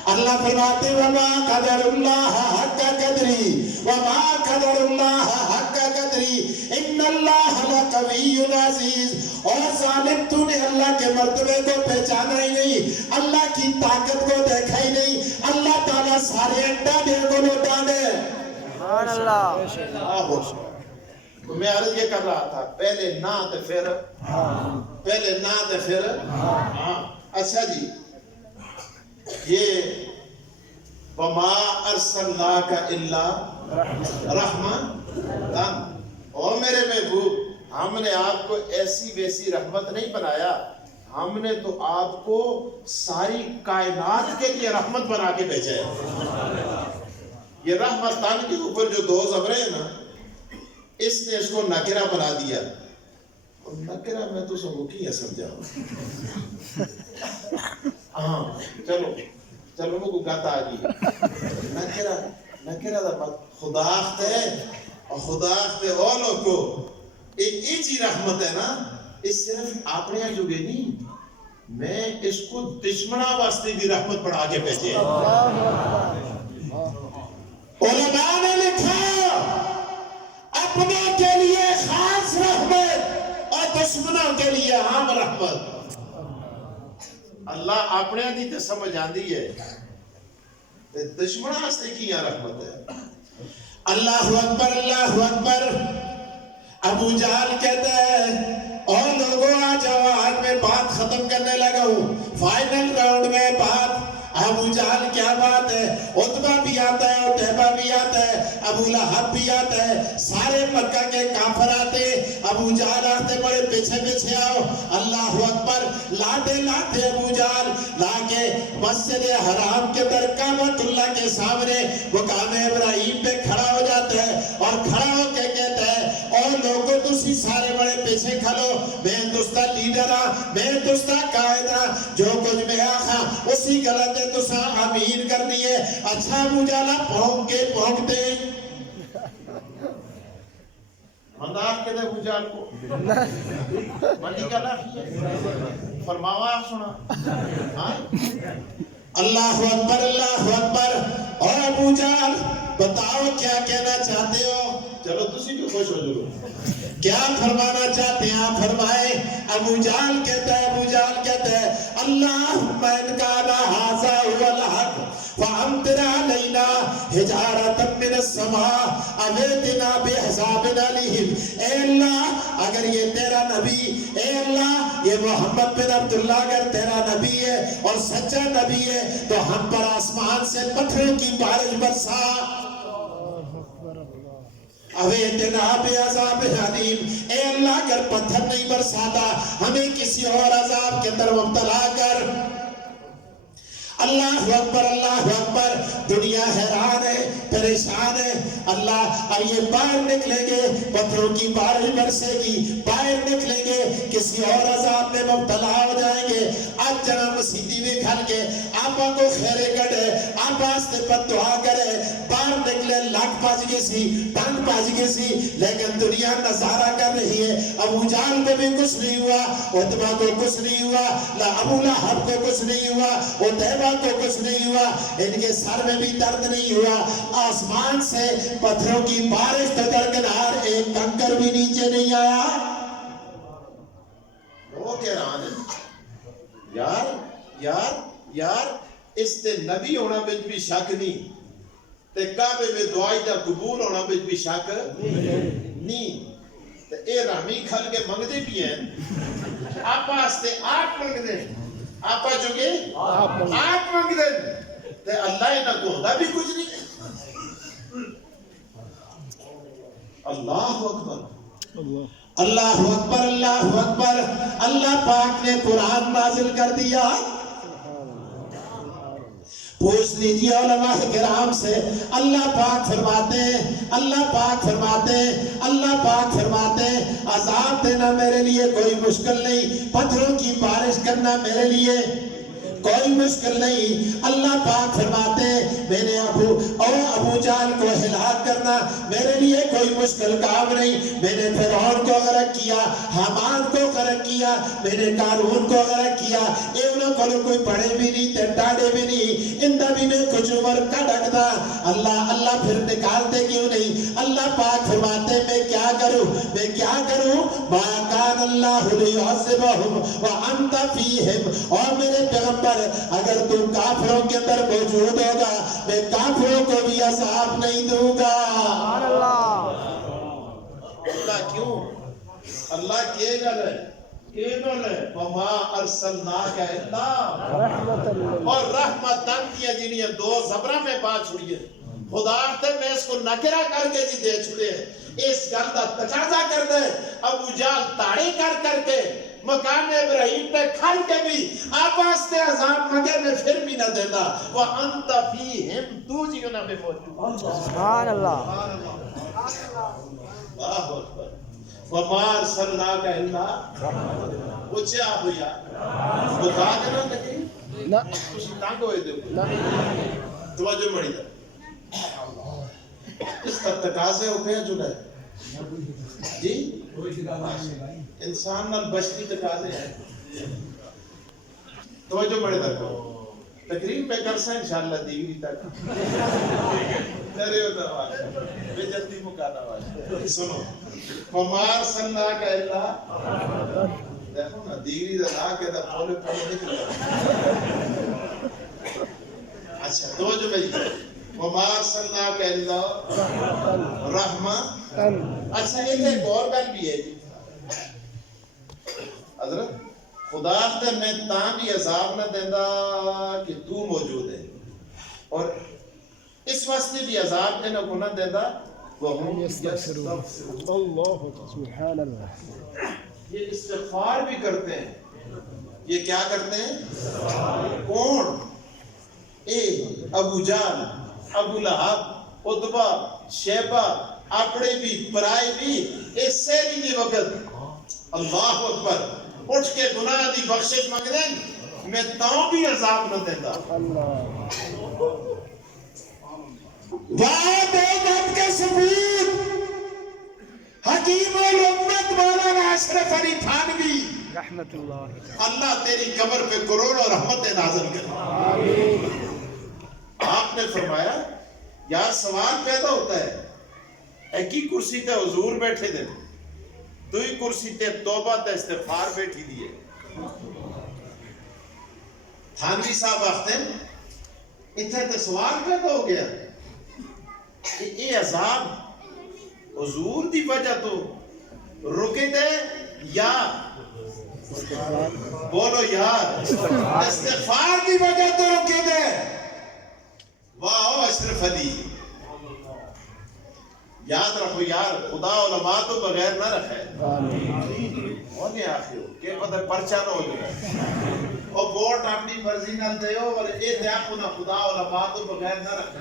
اللہ فرماتے وما قدر اللہ حق قدری وما قدر اللہ حق قدری ان اللہ لقوی عزیز اور ظالم تو نے اللہ کے مرتبے کو پہچانا ہی نہیں اللہ کی طاقت کو دیکھا ہی نہیں اللہ تعالیٰ سارے انڈا دے کو لوٹانے سبحان اللہ میں عرض یہ کر رہا تھا پہلے نا تے پھر ہاں اچھا جی یہ وما ارسلناک الا رحمت او میرے محبوب ہم نے آپ کو ایسی ویسی رحمت نہیں بنایا ہم نے تو آپ کو ساری کائنات کے لیے رحمت بنا کے بھیجا ہے یہ رحمت تن کے اوپر جو دو زبریں ہیں نا اس نے اس کو نکرہ بنا دیا نکرہ میں تو سب کی ہے سمجھا ہاں چلو وہ کو گاتا آگی نکرہ دا خدا آختے ہے اور خدا آختے اولو کو ایک ایچی رحمت ہے نا اس صرف آپنے یہاں جو گئے نہیں میں اس کو دشمنہ واسطے بھی رحمت پڑھا کے بھیجے علماء نے لکھا اپنے کے لیے خاص رحمت اور دشمنوں کے لیے عام رحمت اللہ اپنے دی تے سمجھ آندی ہے تے دشمنوں واسطے کیا رحمت ہے اللہ اکبر ابو جہل کہتا ہے اور لوگوں آ جاؤ آج میں بات ختم کرنے لگا ہوں فائنل راؤنڈ میں بات ابو جہل کیا بات ہے، عتبہ بھی آتا ہے، عتیبہ بھی آتا ہے، ابو لہب بھی آتا ہے، سارے مکہ کے کافر آتے، ابو جہل آتے بڑے پیچھے پیچھے آؤ، اللہ اکبر، لاتے لاتے ابو جہل لا کے مسجد حرام کے در کعبۃ اللہ کے سامنے مقام ابراہیم پہ کھڑا ہو جاتا ہے اور کھڑا ہو کے کہتا ہے اور لوگوں تسی سارے بڑے پیچھے کھلو، میں دوستا لیڈر ہاں، میں دوستا قائد ہاں، جو کچھ میں آخا اسی غلط ہے تو سا امین کر دیئے۔ اچھا ابو جہل پہنک کے پہنکتے مندار کے دے ابو جہل کو منی کا نا فرماوا آپ سنا اللہ اکبر اللہ اکبر۔ اور ابو جہل بتاؤ کیا کہنا چاہتے ہو؟ چلو تسی بھی خوش ہو جلو، کیا فرمانا چاہتے ہیں آپ فرمائے؟ ابو جہل کہتا ہے، ابو جہل کہتا ہے اللہم ان کانا ھذا ھو الحق فامطر علینا حجارۃ من السماء او ائتنا بعذاب الیم۔ اے اللہ اگر یہ تیرا نبی، اے اللہ یہ محمد بن عبداللہ اگر تیرا نبی ہے اور سچا نبی ہے تو ہم پر آسمان سے پتھروں کی بارش برسا، اوے اتناب عذاب حلیم، اے اللہ اگر پتھر نہیں برساتا ہمیں کسی اور عذاب کے اندر مبتلا کر۔ اللہ اکبر اللہ اکبر۔ دنیا حیران ہے، پریشان ہے۔ اللہ اب یہ باہر نکلیں گے پتھروں کی بارش برسے گی، باہر نکلیں گے کسی اور عذاب میں مبتلا ہو جائیں گے۔ آج جناب مسیدی بھی کھل کے آپا کو خیرے کٹے، آپ آستے پر دعا کرے، باہر نکلے لاکھ پاج گئی سی، ٹانگ پاج گئی سی، لیکن دنیا نظارہ کر رہی ہے۔ ابو جہل کو بھی کچھ نہیں ہوا، عتبہ کو کچھ نہیں ہوا، ابو لہب کو کچھ نہیں ہوا، عتیبہ کو کچھ نہیں ہوا، ان کے سر میں بھی درد نہیں ہوا۔ آسمان سے پتھروں کی بارش تو درکنار ایک کنکر بھی نیچے نہیں آیا۔ وہ کہہ رہا ہے یار اس تے نبی ہونا بچ بھی شک نہیں، تے کعبے میں دعائی دا قبول ہونا بچ بھی شک نہیں، تے اے رامی کھل کے منگدے بھی ہیں، آپ آستے آپ منگدے ہیں، آپ جو گے آپ منگدے ہیں، تے اللہ انہاں کو ہوتا بھی کچھ نہیں۔ اللہ اکبر اللہ اکبر اللہ اکبر۔ اللہ پاک نے قرآن نازل کر دیا۔ پوچھ لیجیے علماء کرام سے، اللہ پاک فرماتے ہیں، اللہ پاک فرماتے ہیں، اللہ پاک فرماتے ہیں عذاب دینا میرے لیے کوئی مشکل نہیں، پتھروں کی بارش کرنا میرے لیے کوئی مشکل نہیں۔ اللہ پاک فرماتے ہیں میں نے ابو جہل کو ہلاک کرنا میرے لیے کوئی مشکل کام نہیں۔ میں نے فرعون کو غرق کیا، حامان کو غرق کیا، میں نے قارون کو غرق کیا، اے انہوں کو کوئی پڑھے بھی نہیں تے ڈاڑے بھی نہیں، اندہ بھی میں کچھ عمر کا ڈکتا۔ اللہ پھر نکالتے کیوں نہیں؟ اللہ پاک فرماتے ہیں میں کیا کروں، میں کیا کروں؟ ما کان اللہ لیعذبہم وانت فیہم۔ اور میرے پیغمبر اگر تم کافروں کے اندر موجود ہوگا میں کافروں کو بھی عذاب نہیں دوں گا۔ اللہ کیوں؟ اللہ کیے گا لے کینوں لے وما ارسلناک الا اور رحمتاً کیا جنہیں دو زبرہ میں بات چھوڑیے خدا آتے میں اس کو نکرہ کر کے جی دے چھوڑے اس گردہ تقاضا کر دے۔ ابو جہل تاڑی کر کے مقام ابراہیم پہ کھل کے بھی آپ واسطے عذاب مگے میں پھر بھی نہ دینا۔ وَأَنْتَ فِيهِمْ تو جیونا میں موجود۔ سبحان اللہ اللہ اکبر۔ وَمَا أَرْسَلْنَاكَ إِلَّا پوچھے آپ یار بتا دینا لگی نہ کچھ تانگ ہوئے دے توجہ مڑی دا اس کا تقاضے ہو گیا جو لے جی انسان نال بشری تقاضے ہیں توجہ مڑی دا تقریب پہ کرسا انشاءاللہ دیگری تک تیرے ہوتا آواز بے جلدی مکانا آواز سنو وَمَا أَرْسَلْنَاكَ إِلَّا دیکھو نا دیگری دا نا کہ دا پولے پولے نکلتا اچھا توجہ میری وَمَا أَرْسَلْنَاكَ إِلَّا رَحْمَةً۔ اچھا ایک اور گل بھی ہے جی حضرت خدا تے میں تاں بھی عذاب نہ دیندا کہ تو موجود ہے، اور اس واسطے بھی عذاب انہاں کو نہ دیندا وہم یستغفرون. اللہ سبحان اللہ. یہ استغفار بھی کرتے ہیں. یہ کیا کرتے ہیں؟ کون؟ اے ابو جان، ابو لہب، عتبہ، شیبہ، اپنے بھی پرائے بھی، اس سے بھی وقت اللہ اکبر اٹھ کے گناہ دی بخشش مانگ دیں، میں تاؤں بھی عذاب نہ دیتا. بات ایک کے ثبوت حکیم الامت مولانا اشرف علی تھانوی رحمت اللہ. اللہ تیری قبر پہ کروڑوں رحمتیں نازل کرے. آپ نے فرمایا یار سوال پیدا ہوتا ہے، ایک ہی کرسی تے حضور بیٹھے دے، تو ہی کرسی تے توبہ تے استغفار بیٹھی دیئے. تھانوی صاحب آختے ہیں اتھے تے سوال پیدا ہو گیا کہ اے عذاب حضور دی وجہ تو رکے دے یا بولو یار استغفار دی وجہ تو رکے دے. واہ اشرف علی، یاد رکھو یار خدا علماء تو بغیر نہ رکھے. ہونے آخیو کہ پتہ پرچہ نہ ہو جائے اور ووٹ اپنی مرضی نہ دیو اور اے دیکھو نہ خدا علماء تو بغیر نہ رکھے.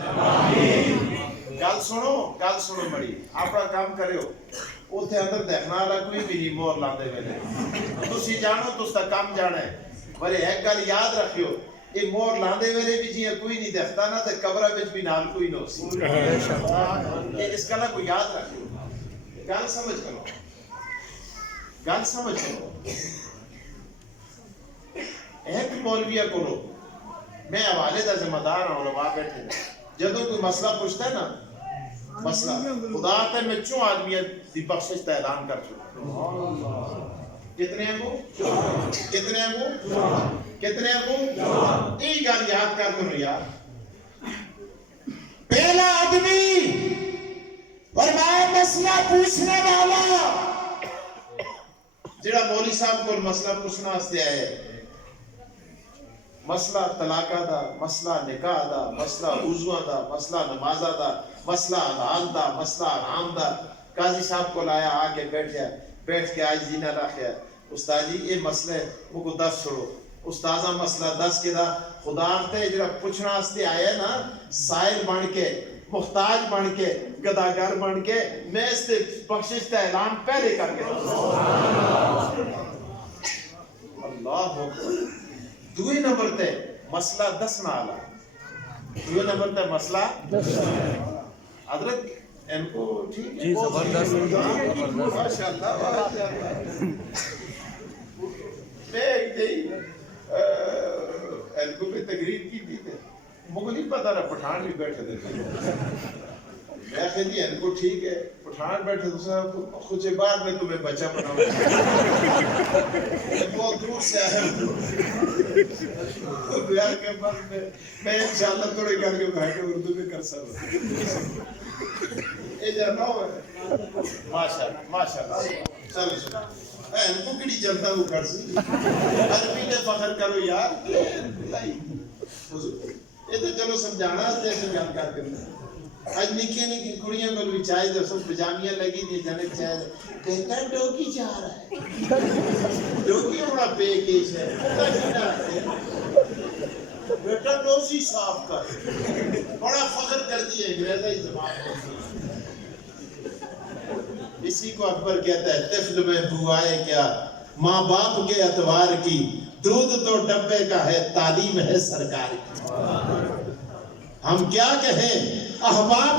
گل سنو بڑی اپنا کام کریو. اوتھے اندر دیکھنا والا کوئی بھی نہیں مور لاندے ویلے، تسی جانو تس دا کام جانا ہے. پر ایک گل یاد رکھیو، یہ مور لاندے ویلے بھی جی کوئی نہیں دیکھتا نا تے قبرہ وچ بھی نال کوئی نہ ہو سی. اس گلا کو یاد رکھیو. گل سمجھ کرو، گل سمجھ کرو. ایک مولویہ کو میں حوالے دا ذمہ دار ہوں، علماء بیٹھے ہیں، جدوں کوئی مسئلہ پوچھتا ہے نا، مسئلہ خدا تے میں چوں آدمیت دی بخشش تا اعلان کر چکا. کتنے کو یہ گل یاد کر دو یار. پہلا آدمی فرمایا مسئلہ پوچھنے والا جڑا مولوی صاحب کو مسئلہ پوچھنا واسطے آئے، مسئلہ طلاق دا، مسئلہ نکاح دا، مسئلہ وضو دا، مسئلہ نماز دا، مسئلہ حلال دا، مسئلہ حرام دا. قاضی صاحب کو لایا، آ کے بیٹھ کے آج زینہ رکھیا. استاد جی یہ مسئلہ ہے وہ کو دس چھوڑو. استاذہ مسئلہ دس کے دا خدا تے جڑا پوچھنا واسطے آیا نا، سائل بن کے، محتاج بن کے، گداگر بن کے، میں اس تے بخشش کا اعلان پہلے کر کے اللہ اکبر. دوئی نمبر تے مسئلہ دسنا آلا، دوئی نمبر تے مسئلہ حضرت ان کو ٹھیک ہے جی زبردست ماشاءاللہ. ایک جی ان کو بھی تقریر کی تھی مجھے نہیں پتا رہا پٹھان بھی بیٹھے تھے. میں کہا جی ان کو ٹھیک ہے پٹھان بیٹھے تو کچھ بعد میں تمہیں بچہ بناؤں بہت دور سے آیا بیان کے بعد میں انشاءاللہ تھوڑے کر کے بیٹھے اردو میں کر سکتا. یہ جانا ہے ماشاءاللہ. چلو ان کو کڑی جلتا وہ کر سی عربی نے فخر کرو یار. یہ تو چلو سمجھانا جیسے بیان کر کرنا. آج نکی نکی کڑیاں کو بھی چاہے دے سب پجامیاں لگی دی جانے چاہے دے کہتا ہے ڈوکی چاہ رہا ہے. ڈوکی بڑا بے کیش ہے بیٹا نوزی صاف کر. بڑا فخر کر دیئے انگریزی زبان کو. اسی کو اکبر کہتا ہے طفل میں بوائے کیا ماں باپ کے اتوار کی، دودھ تو ڈبے کا ہے تعلیم ہے سرکار کی. ہم کیا کہیں احباب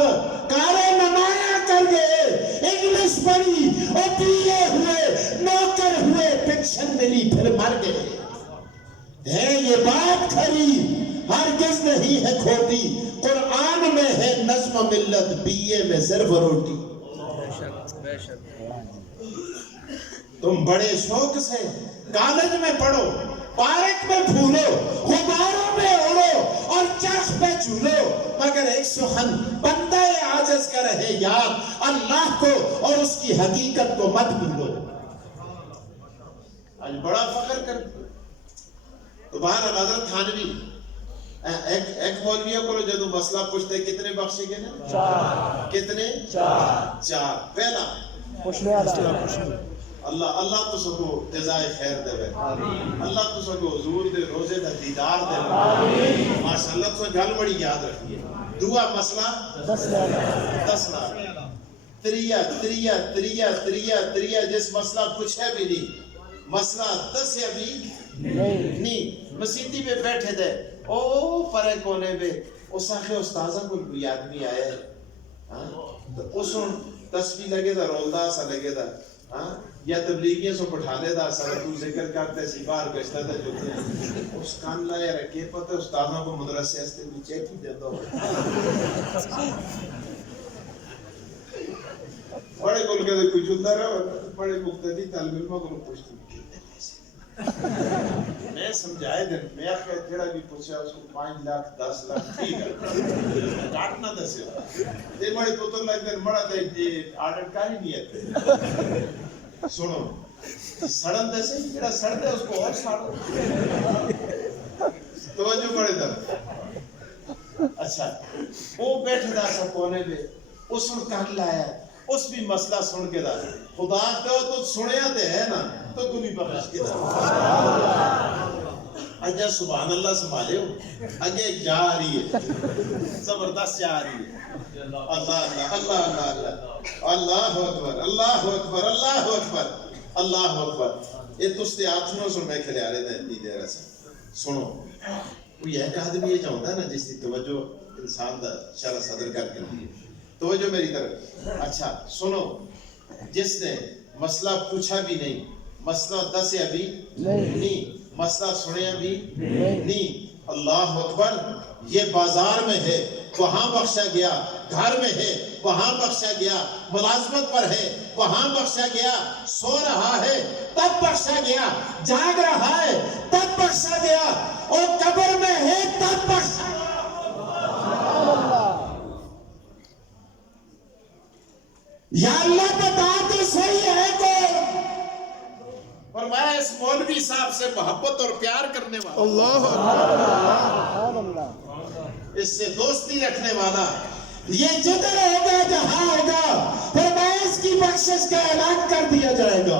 کارے نمایاں کر گئے، انگلش پڑھی اور پیے ہوئے نوکر ہوئے پنشن ملی پھر مر گئے. ہے یہ بات کھری ہرگز نہیں ہے کھوٹی، قرآن میں ہے نظم ملت، بیے میں صرف روٹی. تم بڑے شوق سے کالج میں پڑھو، پارک میں پھولو، غباروں میں اڑو اور چرخ پہ چولو، مگر ایک سخن بندہ عاجز کا رہے یاد، اللہ کو اور اس کی حقیقت کو مت بھولو. آج بڑا فخر کرتے. تو بہرحال حضرت تھانوی ایک مولویوں کو جدو مسئلہ پوچھتے کتنے بخشے گے نا؟ 4. کتنے؟ 4. پہلا اللہ تو سکو جزائے خیر دے. اللہ تو سکو حضور دے روزے دا دیدار دے. ماشاءاللہ تو گل بڑی یاد رکھیے. دعا مسئلہ 10 لاکھ. تریا جس مسئلہ پوچھے بھی نہیں مسئلہ 10 یا بھی نہیں. مسیتی پہ بیٹھے تھے او پرے کونے پہ اس آخر استاذہ کوئی آدمی آیا ہے تو اس تسبیح لگے تھا رولدہ سا لگے تھا یا تبلیغیاں سو بٹھانے دا سارا تو ذکر کرتے سی باہر گشتا تھا جو تھے اس کان لائے رکھے پتہ استاذوں کو مدرسے ہستے بھی چیک ہی دیتا ہو. بڑے کل کے کوئی جلدہ رہا بڑے مقتدی طالب علموں کو پوچھتے میں سمجھائے دن میں آخر جڑا بھی پوچھا اس کو 5 لاکھ 10 لاکھ ٹھیک ہے کاٹنا دسے دے بڑے پتر لگ دن بڑا دے آرڈر کاری نہیں ہے. سنو سڑن دسے جڑا سڑ دے اس کو اور ساڑو توجہ بڑے در. اچھا وہ بیٹھ دا سا کونے پہ اس نے کر لایا اس بھی مسئلہ سن کے دا خدا تو سنیا دے ہے نا تو کو بھی بخش کے دا. اجا سبحان اللہ سنبھالے ہو اگے جا رہی ہے زبردست جا رہی ہے. اللہ اللہ اللہ اللہ اللہ اکبر اللہ اکبر اللہ اکبر اللہ اکبر. یہ تستے آتھنوں سن میں کھلے آ رہے تھے اتنی دیر سے. سنو کوئی ایک آدمی یہ چاہتا ہے نا جس کی توجہ انسان دا شرح صدر کر کے لیے توجہ میری طرف. اچھا سنو جس نے مسئلہ پوچھا بھی نہیں مسئلہ دسیا بھی نہیں مسئلہ سنیا بھی نہیں. اللہ اکبر. یہ بازار میں ہے وہاں بخشا گیا گھر میں ہے وہاں بخشا گیا ملازمت پر ہے وہاں بخشا گیا سو رہا ہے تب بخشا گیا جاگ رہا ہے تب بخشا گیا اور قبر میں ہے تب بخشا گیا. یا اللہ بتا تو صحیح ہے کون. اور میں اس مولوی صاحب سے محبت اور پیار کرنے والا اللہ اس سے دوستی رکھنے والا یہ جدھر ہوگا جہاں ہوگا پھر میں اس کی بخشش کا اعلان کر دیا جائے گا.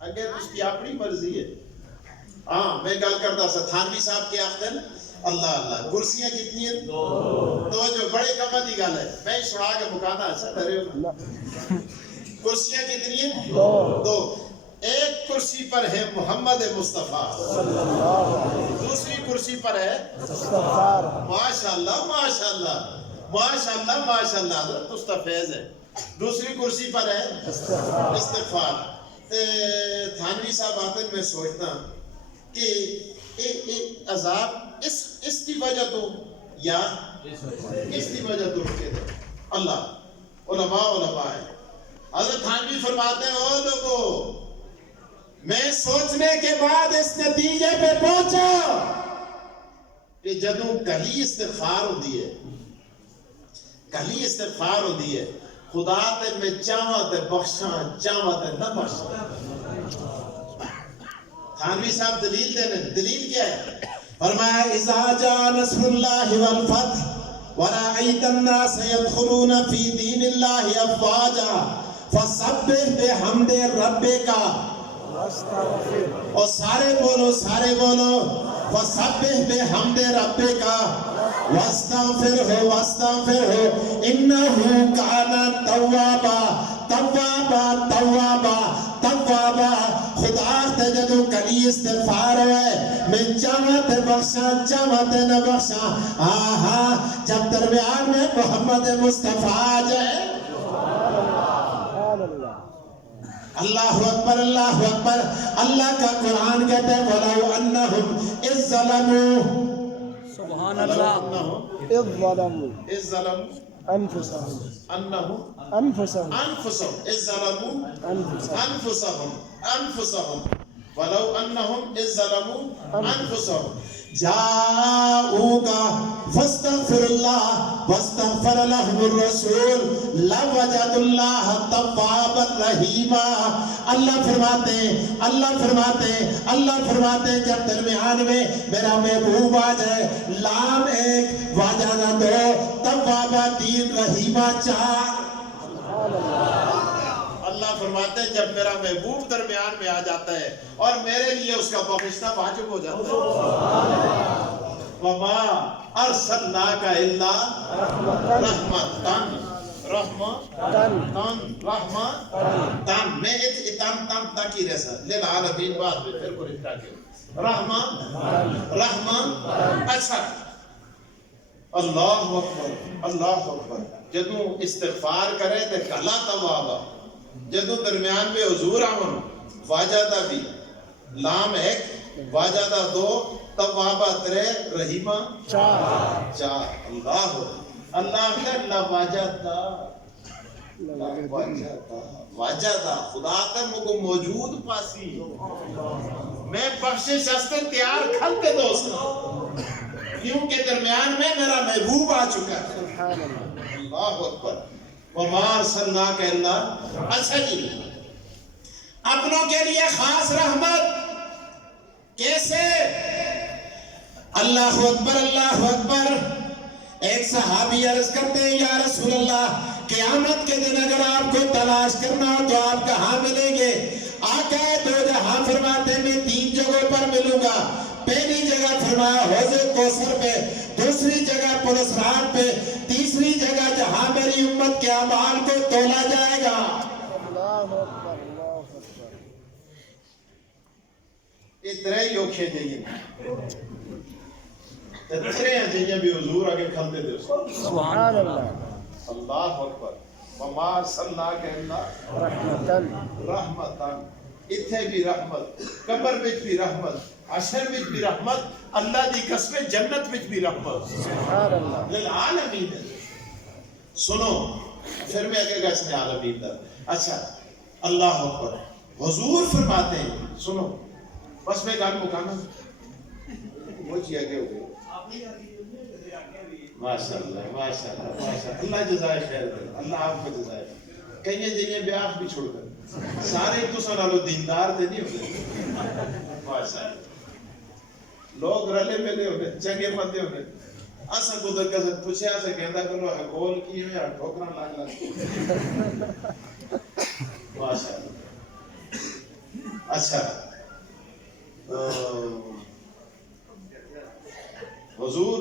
اگر اس کی اپنی مرضی ہے. ہاں میں گل کرتا سا تھانوی صاحب کے آخر اللہ اللہ کرسیاں کتنی ہیں؟ 2. تو جو بڑے کمہ دی گل ہے میں سنا کے مکانا اچھا ڈرے ہو. کرسیاں کتنی ہیں؟ 2. ایک کرسی پر ہے محمد مصطفیٰ دوسری کرسی پر ہے ماشاءاللہ ماشاءاللہ ماشاءاللہ ماشاءاللہ حضرت مستفیض ہے. دوسری کرسی پر ہے استغفار. تھانوی صاحب آتے میں سوچتا کہ عذاب اس کی وجہ تو یا اس کی وجہ تو رکے دے. اللہ علماء ہے. حضرت تھانوی فرماتے ہیں او لوگو میں سوچنے کے بعد اس نتیجے پہ پہنچا کہ جدوں کلی استغفار ہوتی ہے خدا تے میں چاہواں تے بخشاں چاہواں تے نہ بخشاں. تھانوی صاحب دلیل دینے دلیل کیا ہے؟ فرمایا اذا جاء نصر اللہ والفتح ورأيت الناس يدخلون في دين الله افواجا فسبح بحمد ربك اور سارے بولو فسبح بحمد ربک واستغفرہ انہ کان توابا. خدا تے جدو کلی استغفار ہوئے میں چاہاں تے بخشاں چاہاں تے نہ بخشاں. آہا جب درمیان میں محمد مصطفیٰ آ جائے اللہ اکبر اللہ اکبر. اللہ کا قرآن کہتے ہیں وَلَوْ أَنَّهُمْ إِذْ ظَلَمُوا سبحان اللہ إِذْ ظَلَمُوا أَنفُسَهُمْ إِذْ ظَلَمُوا أَنفُسَهُمْ وَلَوْ أَنَّهُمْ إِذْ ظَلَمُوا أَنفُسَهُمْ جاؤگا فاستغفر اللہ واستغفر لهم الرسول لوجدوا اللہ توابا رحیما. اللہ فرماتے جب درمیان میں میرا محبوب آ جائے، لام ایک واجہ دو، توابا تین، رحیما چار. اللہ فرماتے ہیں جب میرا محبوب درمیان میں آ جاتا ہے اور میرے لیے اس کا بخشنا واجب ہو جاتا ہے. وما ارسلناک الا رحمتن میں اتام تاکی رسا للعالمین بعد میں پھر کو رکھتا کہ رحمان. اچھا اللہ اکبر. جدوں استغفار کرے تے کلا توابا، جدوں درمیان میں حضور آمن واجدہ بھی، لام ایک، واجدہ دو، توابہ ترے، رحیمہ چار. اللہ کا واجدہ خدا کا مگو موجود پاسی میں بخشش استے تیار کھلتے دوست کیونکہ درمیان میں میرا محبوب آ چکا ہے. اللہ اکبر. وما ارسلناک الا. اچھا جی، اپنوں کے لیے خاص رحمت کیسے؟ اللہ اکبر. ایک صحابی عرض کرتے ہیں یا رسول اللہ قیامت کے دن اگر آپ کو تلاش کرنا ہو تو آپ کہاں ملیں گے؟ آقا دو جہاں فرماتے ہیں میں 3 جگہوں پر ملوں گا. پہلی جگہ فرمایا حوض کوثر پہ، دوسری جگہ پلسرات پہ، تیسری جگہ جہاں میری امت کے اعمال کو تولا جائے گا. اتنے ہی اوکھے جائیے اتنے جائیے بھی حضور آگے کھلتے دے. سبحان اللہ. اللہ اکبر. وما ارسلناک الا رحمتن. اتھے بھی رحمت، قبر وچ بھی رحمت، عشر وچ بھی رحمت، اللہ دی قسم جنت وچ بھی رحمت. سبحان اللہ. للعالمین. سنو پھر میں آگے گا اس نے عالمین در. اچھا اللہ اکبر. حضور فرماتے ہیں، سنو بس میں گان مکانا وہ چی آگے ہو گئے. ماشاءاللہ اللہ جزائے خیر دے. اللہ آپ کو جزائے. کہیں جنہیں بھی آپ بھی چھوڑ کر سارے تو سنالو دیندار تھے نہیں ہوئے. ماشاءاللہ لوگ رلے ملے ہوئے چنگے مندے ہوئے. اسا قدر کا سے پوچھے آسے کہندہ کرو ہے گول کی ہوئے یا ٹھوکران لگ. ماشاءاللہ. اچھا حضور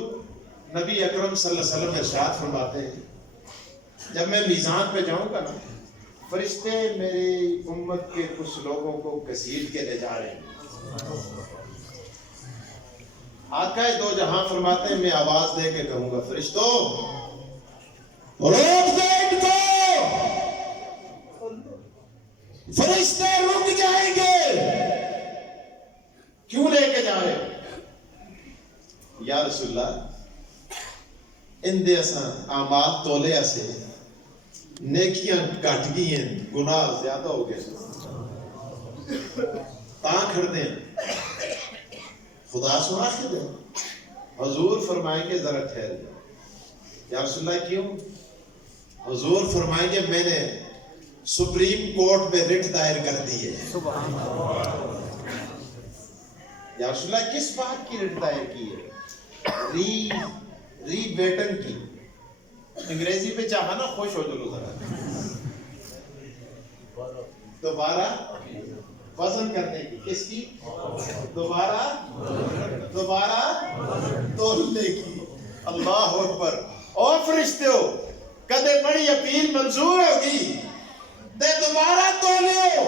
نبی اکرم صلی اللہ علیہ وسلم ارشاد فرماتے ہیں جب میں میزان پہ جاؤں گا نا، فرشتے میری امت کے کچھ لوگوں کو گھسیٹ کے لے جا رہے ہیں. آقا دو جہاں فرماتے ہیں میں آواز دے کے کہوں گا فرشتوں روک دے ان کو. فرشتے رک جائیں گے. کیوں لے کے جا رہے ہو؟ یا رسول اللہ ان دے اساں اعمال تولے اسے نیکیاں کٹ گئی ہیں، گناہ زیادہ ہو گئے تاں کھڑ دیں. خدا سنا کے دیں. حضور فرمائیں گے ذرا ٹھہر جائے. یا رسول اللہ کیوں؟ حضور فرمائیں گے میں نے سپریم کورٹ میں رٹ دائر کر دی ہے. سبحان اللہ. یا رسول اللہ کس بات کی رٹ دائر کی ہے؟ ری بیٹن کی. انگریزی پہ چاہا نا خوش ہو جلو ذرا. دوبارہ وزن کرنے کی. کس کی؟ دوبارہ تولنے کی. اللہ اکبر. اور فرشتے ہو کدے بڑی اپیل منظور ہوگی تے دوبارہ تولیو.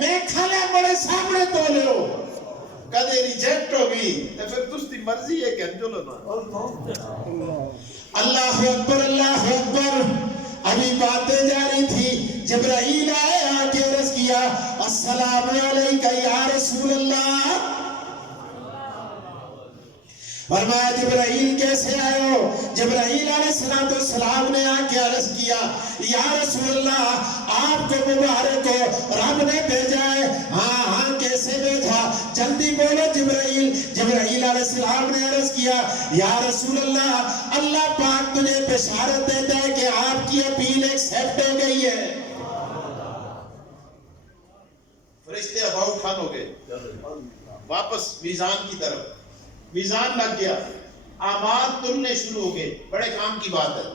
میں کھلے بڑے سامنے تولیو. کدے ریجیکٹ ہوگی تے پھر تستی مرضی ہے کہ انجلو نا. اللہ اکبر. ابھی باتیں جاری تھی. جبرائیل آئے آ کے عرض کیا السلام علیکہ یا رسول اللہ. فرمایا جبرائیل کیسے آئے ہو؟ جبرائیل علیہ السلام نے آ کے عرض کیا یا رسول اللہ آپ کو مبارک ہو، رب نے بھیجا ہے. ہاں کیسے بھیجا؟ جلدی بولو جبرائیل. جبرائیل علیہ السلام نے عرض کیا یا رسول اللہ اللہ پاک تجھے بشارت دیتا ہے کہ آپ کی اپیل ایکسپٹ ہو گئی ہے. فرشتے اباؤٹ ٹھن ہو گئے واپس میزان کی طرف. میزان لگ گیا, اعمال تلنے شروع ہو گئے. بڑے کام کی بات ہے,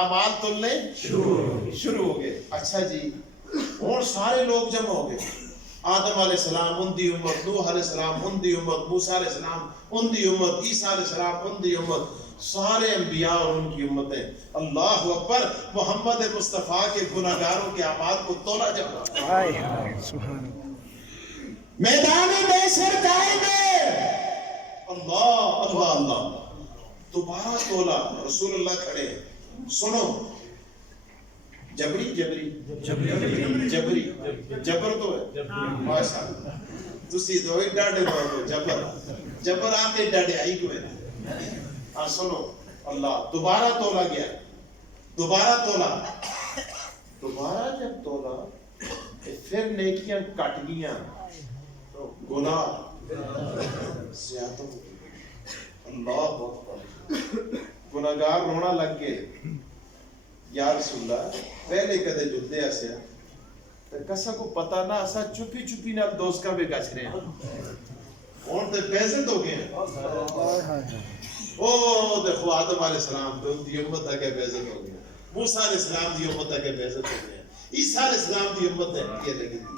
اعمال تلنے شروع ہو گئے. اچھا جی, اور سارے لوگ جمع ہو گئے. آدم علیہ السلام ان دی امت, نوح علیہ السلام ان دی امت, موسیٰ علیہ السلام ان دی امت, عیسیٰ علیہ السلام ان دی امت, سارے انبیاء اور ان کی امتیں. اللہ اکبر, محمد مصطفیٰ کے گناہگاروں کے اعمال کو تولا جب میدان محشر قائم ہے. اللہ اللہ اللہ, دوبارہ تولا. رسول اللہ کھڑے ہیں. سنو, جبری جبر تو ہے ماشاء اللہ. تسی تو ایک ڈاڑے بہت جبر آتے ڈاڑے آئی کو ہے. ہاں سنو, اللہ دوبارہ تولا گیا. دوبارہ جب تولا پھر نیکیاں کٹ گیاں, گناہ زیادہ ہو گئے. اللہ اکبر, گناہگار رونا لگ گئے. یا رسول اللہ پہلے کدے جلدے ایسے تو کسا کو پتا نہ اسا چپی چپی نہ دوست کا بھی گچ رہے ہیں. اور تے بیزت ہو گئے ہیں. او دیکھو آدم علیہ السلام تو ان دی امت تک بیزت ہو گئے, موسیٰ علیہ السلام دی امت تک بیزت ہو گئے, عیسیٰ علیہ السلام دی امت تک یہ لگی تھی.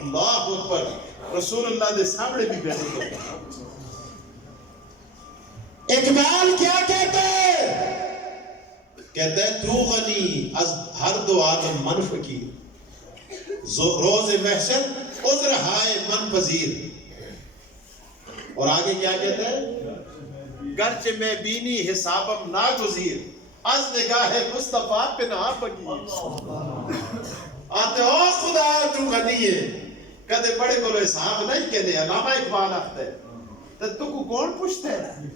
اللہ اکبر, رسول اللہ دے سامنے بھی بیزت ہو گئے. اقبال کیا کہتے ہیں؟ کہتا ہے تو غنی از ہر دو عالم من فقیر, روز محشر عذر ہائے من پذیر. اور آگے کیا کہتا ہے؟ گرچہ میں بینی حسابم ناگزیر, از نگاہ مصطفیٰ پہ نہ بگیر. آتے او خدا تو غنی ہے, کدے بڑے کو حساب نہیں کہنے. علامہ اقبال آختا ہے تو کو کون پوچھتا ہے؟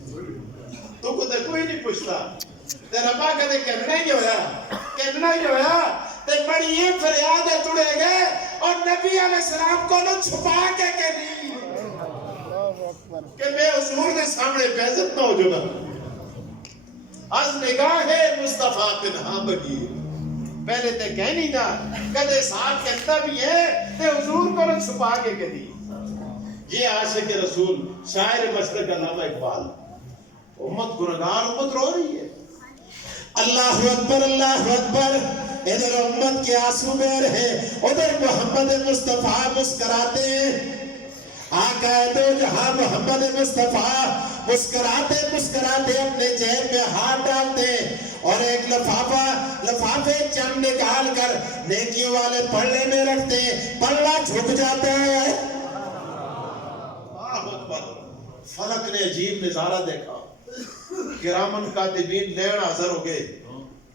تو کو کوئی نہیں پوچھتا. تے ربا کدے کہنا ہی ہویا تے بڑی یہ فریاد ہے تڑے گئے اور نبی علیہ السلام کو نہ چھپا کے کہنی کہ میں حضور کے سامنے بیزت نہ ہو جو نا. از نگاہ مصطفیٰ پنہا بگیر, پہلے تے کہنی نا کدے ساتھ کہتا بھی ہے تے حضور کو نہ چھپا کے کہنی. یہ عاشق رسول شاعر مشرق علامہ اقبال. امت گناہگار امت رو رہی ہے. اللہ اکبر اللہ اکبر. ادھر امت کے آنسو بہ رہے, ادھر محمد مصطفیٰ مسکراتے ہیں. آقا دو جہاں محمد مصطفیٰ مسکراتے اپنے جیب میں ہاتھ ڈالتے اور ایک لفافے چند نکال کر نیکیوں والے پلڑے میں رکھتے. پلڑا جھک جاتا ہے. فلک نے عجیب نظارہ دیکھا. کرامن کاتبین لین حاضر ہو گئے.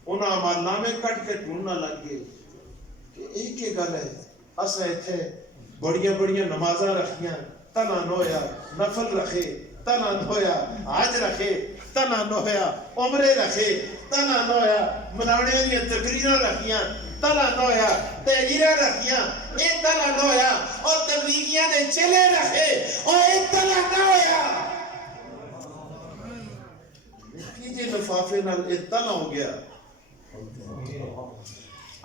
انہاں عمل نامے کٹ کے ڈھونڈنا لگ گئے کہ ایک ہی گل ہے, اسا ایتھے بڑیاں نمازاں رکھیاں تنا نویا, نفل رکھے تنا نویا, حج رکھے تنا نویا, عمرے رکھے تنا نویا, منانے دی تقریراں رکھیاں تنا نویا, تحریراں رکھیاں اے تنا نویا, اور تبلیغیاں نے چلے رکھے اور اے تنا نویا. یہ لفافے نال اتنا ہو گیا.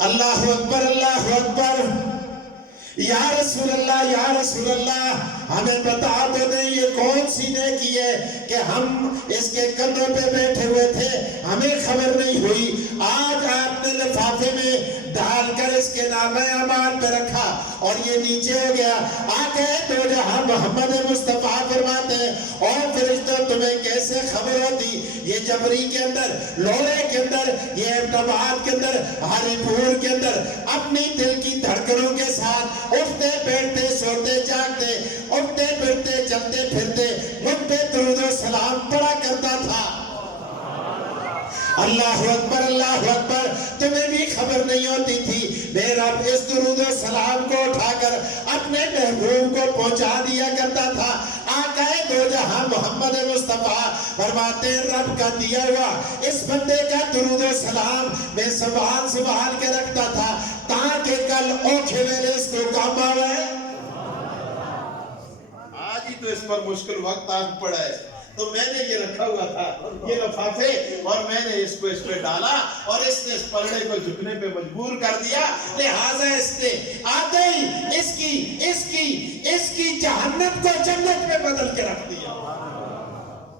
اللہ اکبر اللہ اکبر. یا رسول اللہ ہمیں بتا دو دیں یہ کون سی نیکی ہے کہ ہم اس کے کندھوں پہ بیٹھے ہوئے تھے, ہمیں خبر نہیں ہوئی. آج آپ نے لفافے میں ڈال کر اس کے نامہ اعمال پہ رکھا اور یہ نیچے ہو گیا. آقا دو جہاں محمد مصطفیٰ فرماتے ہیں اور فرشتوں تمہیں کیسے خبر ہوتی؟ یہ جبری کے اندر, لوڑے کے اندر, یہ ابتباد کے اندر, ہری پور کے اندر اپنی دل کی دھڑکنوں کے ساتھ اٹھتے بیٹھتے سوتے جاگتے, اٹھتے بیٹھتے چلتے پھرتے مجھ پہ درود و سلام پڑا کرتا تھا. اللہ اکبر اللہ اکبر. تمہیں بھی خبر نہیں ہوتی تھی. میرا اس درود و سلام کو اٹھا کر اپنے محبوب کو پہنچا دیا کرتا تھا. آقا دو جہاں محمد مصطفیٰ فرماتے رب کا دیا ہوا اس بندے کا درود و سلام میں سنبھال کے رکھتا تھا تاکہ کل اوکھے میرے اس کو کام آوے. آج ہی تو اس پر مشکل وقت آن پڑا ہے، تو میں نے یہ رکھا ہوا تھا یہ لفافے، اور میں نے اس پہ ڈالا، اور اس نے اس پلڑے کو جھکنے پہ مجبور کر دیا، لہٰذا اس نے آتے ہی اس کی جہنم کو جنت میں بدل کے رکھ دیا۔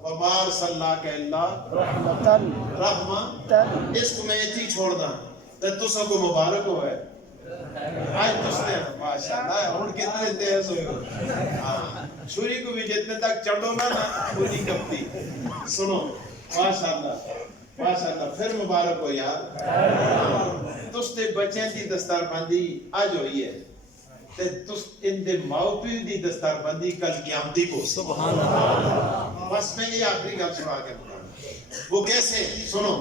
وَمَا أَرْسَلْنَاكَ إِلَّا رحمتاً رحمہ، اس کو میں ایتھی چھوڑنا تو تسا کو مبارک ہوئے، آج تس نے ماشاءاللہ ہون کتنے تیز ہوئے ہو، چھری کو بھی جتنے تک چڑھو نا چھری کپتی، سنو ماشاءاللہ پھر مبارک ہو یار، تس تے بچیں دی دستار بندی آج ہوئی ہے، تے تس ان دے ماؤ پیو دی دستار بندی کل قیامتی کو، سبحان اللہ۔ بس میں یہ آخری گل سنا کے بتانا، وہ کیسے سنو،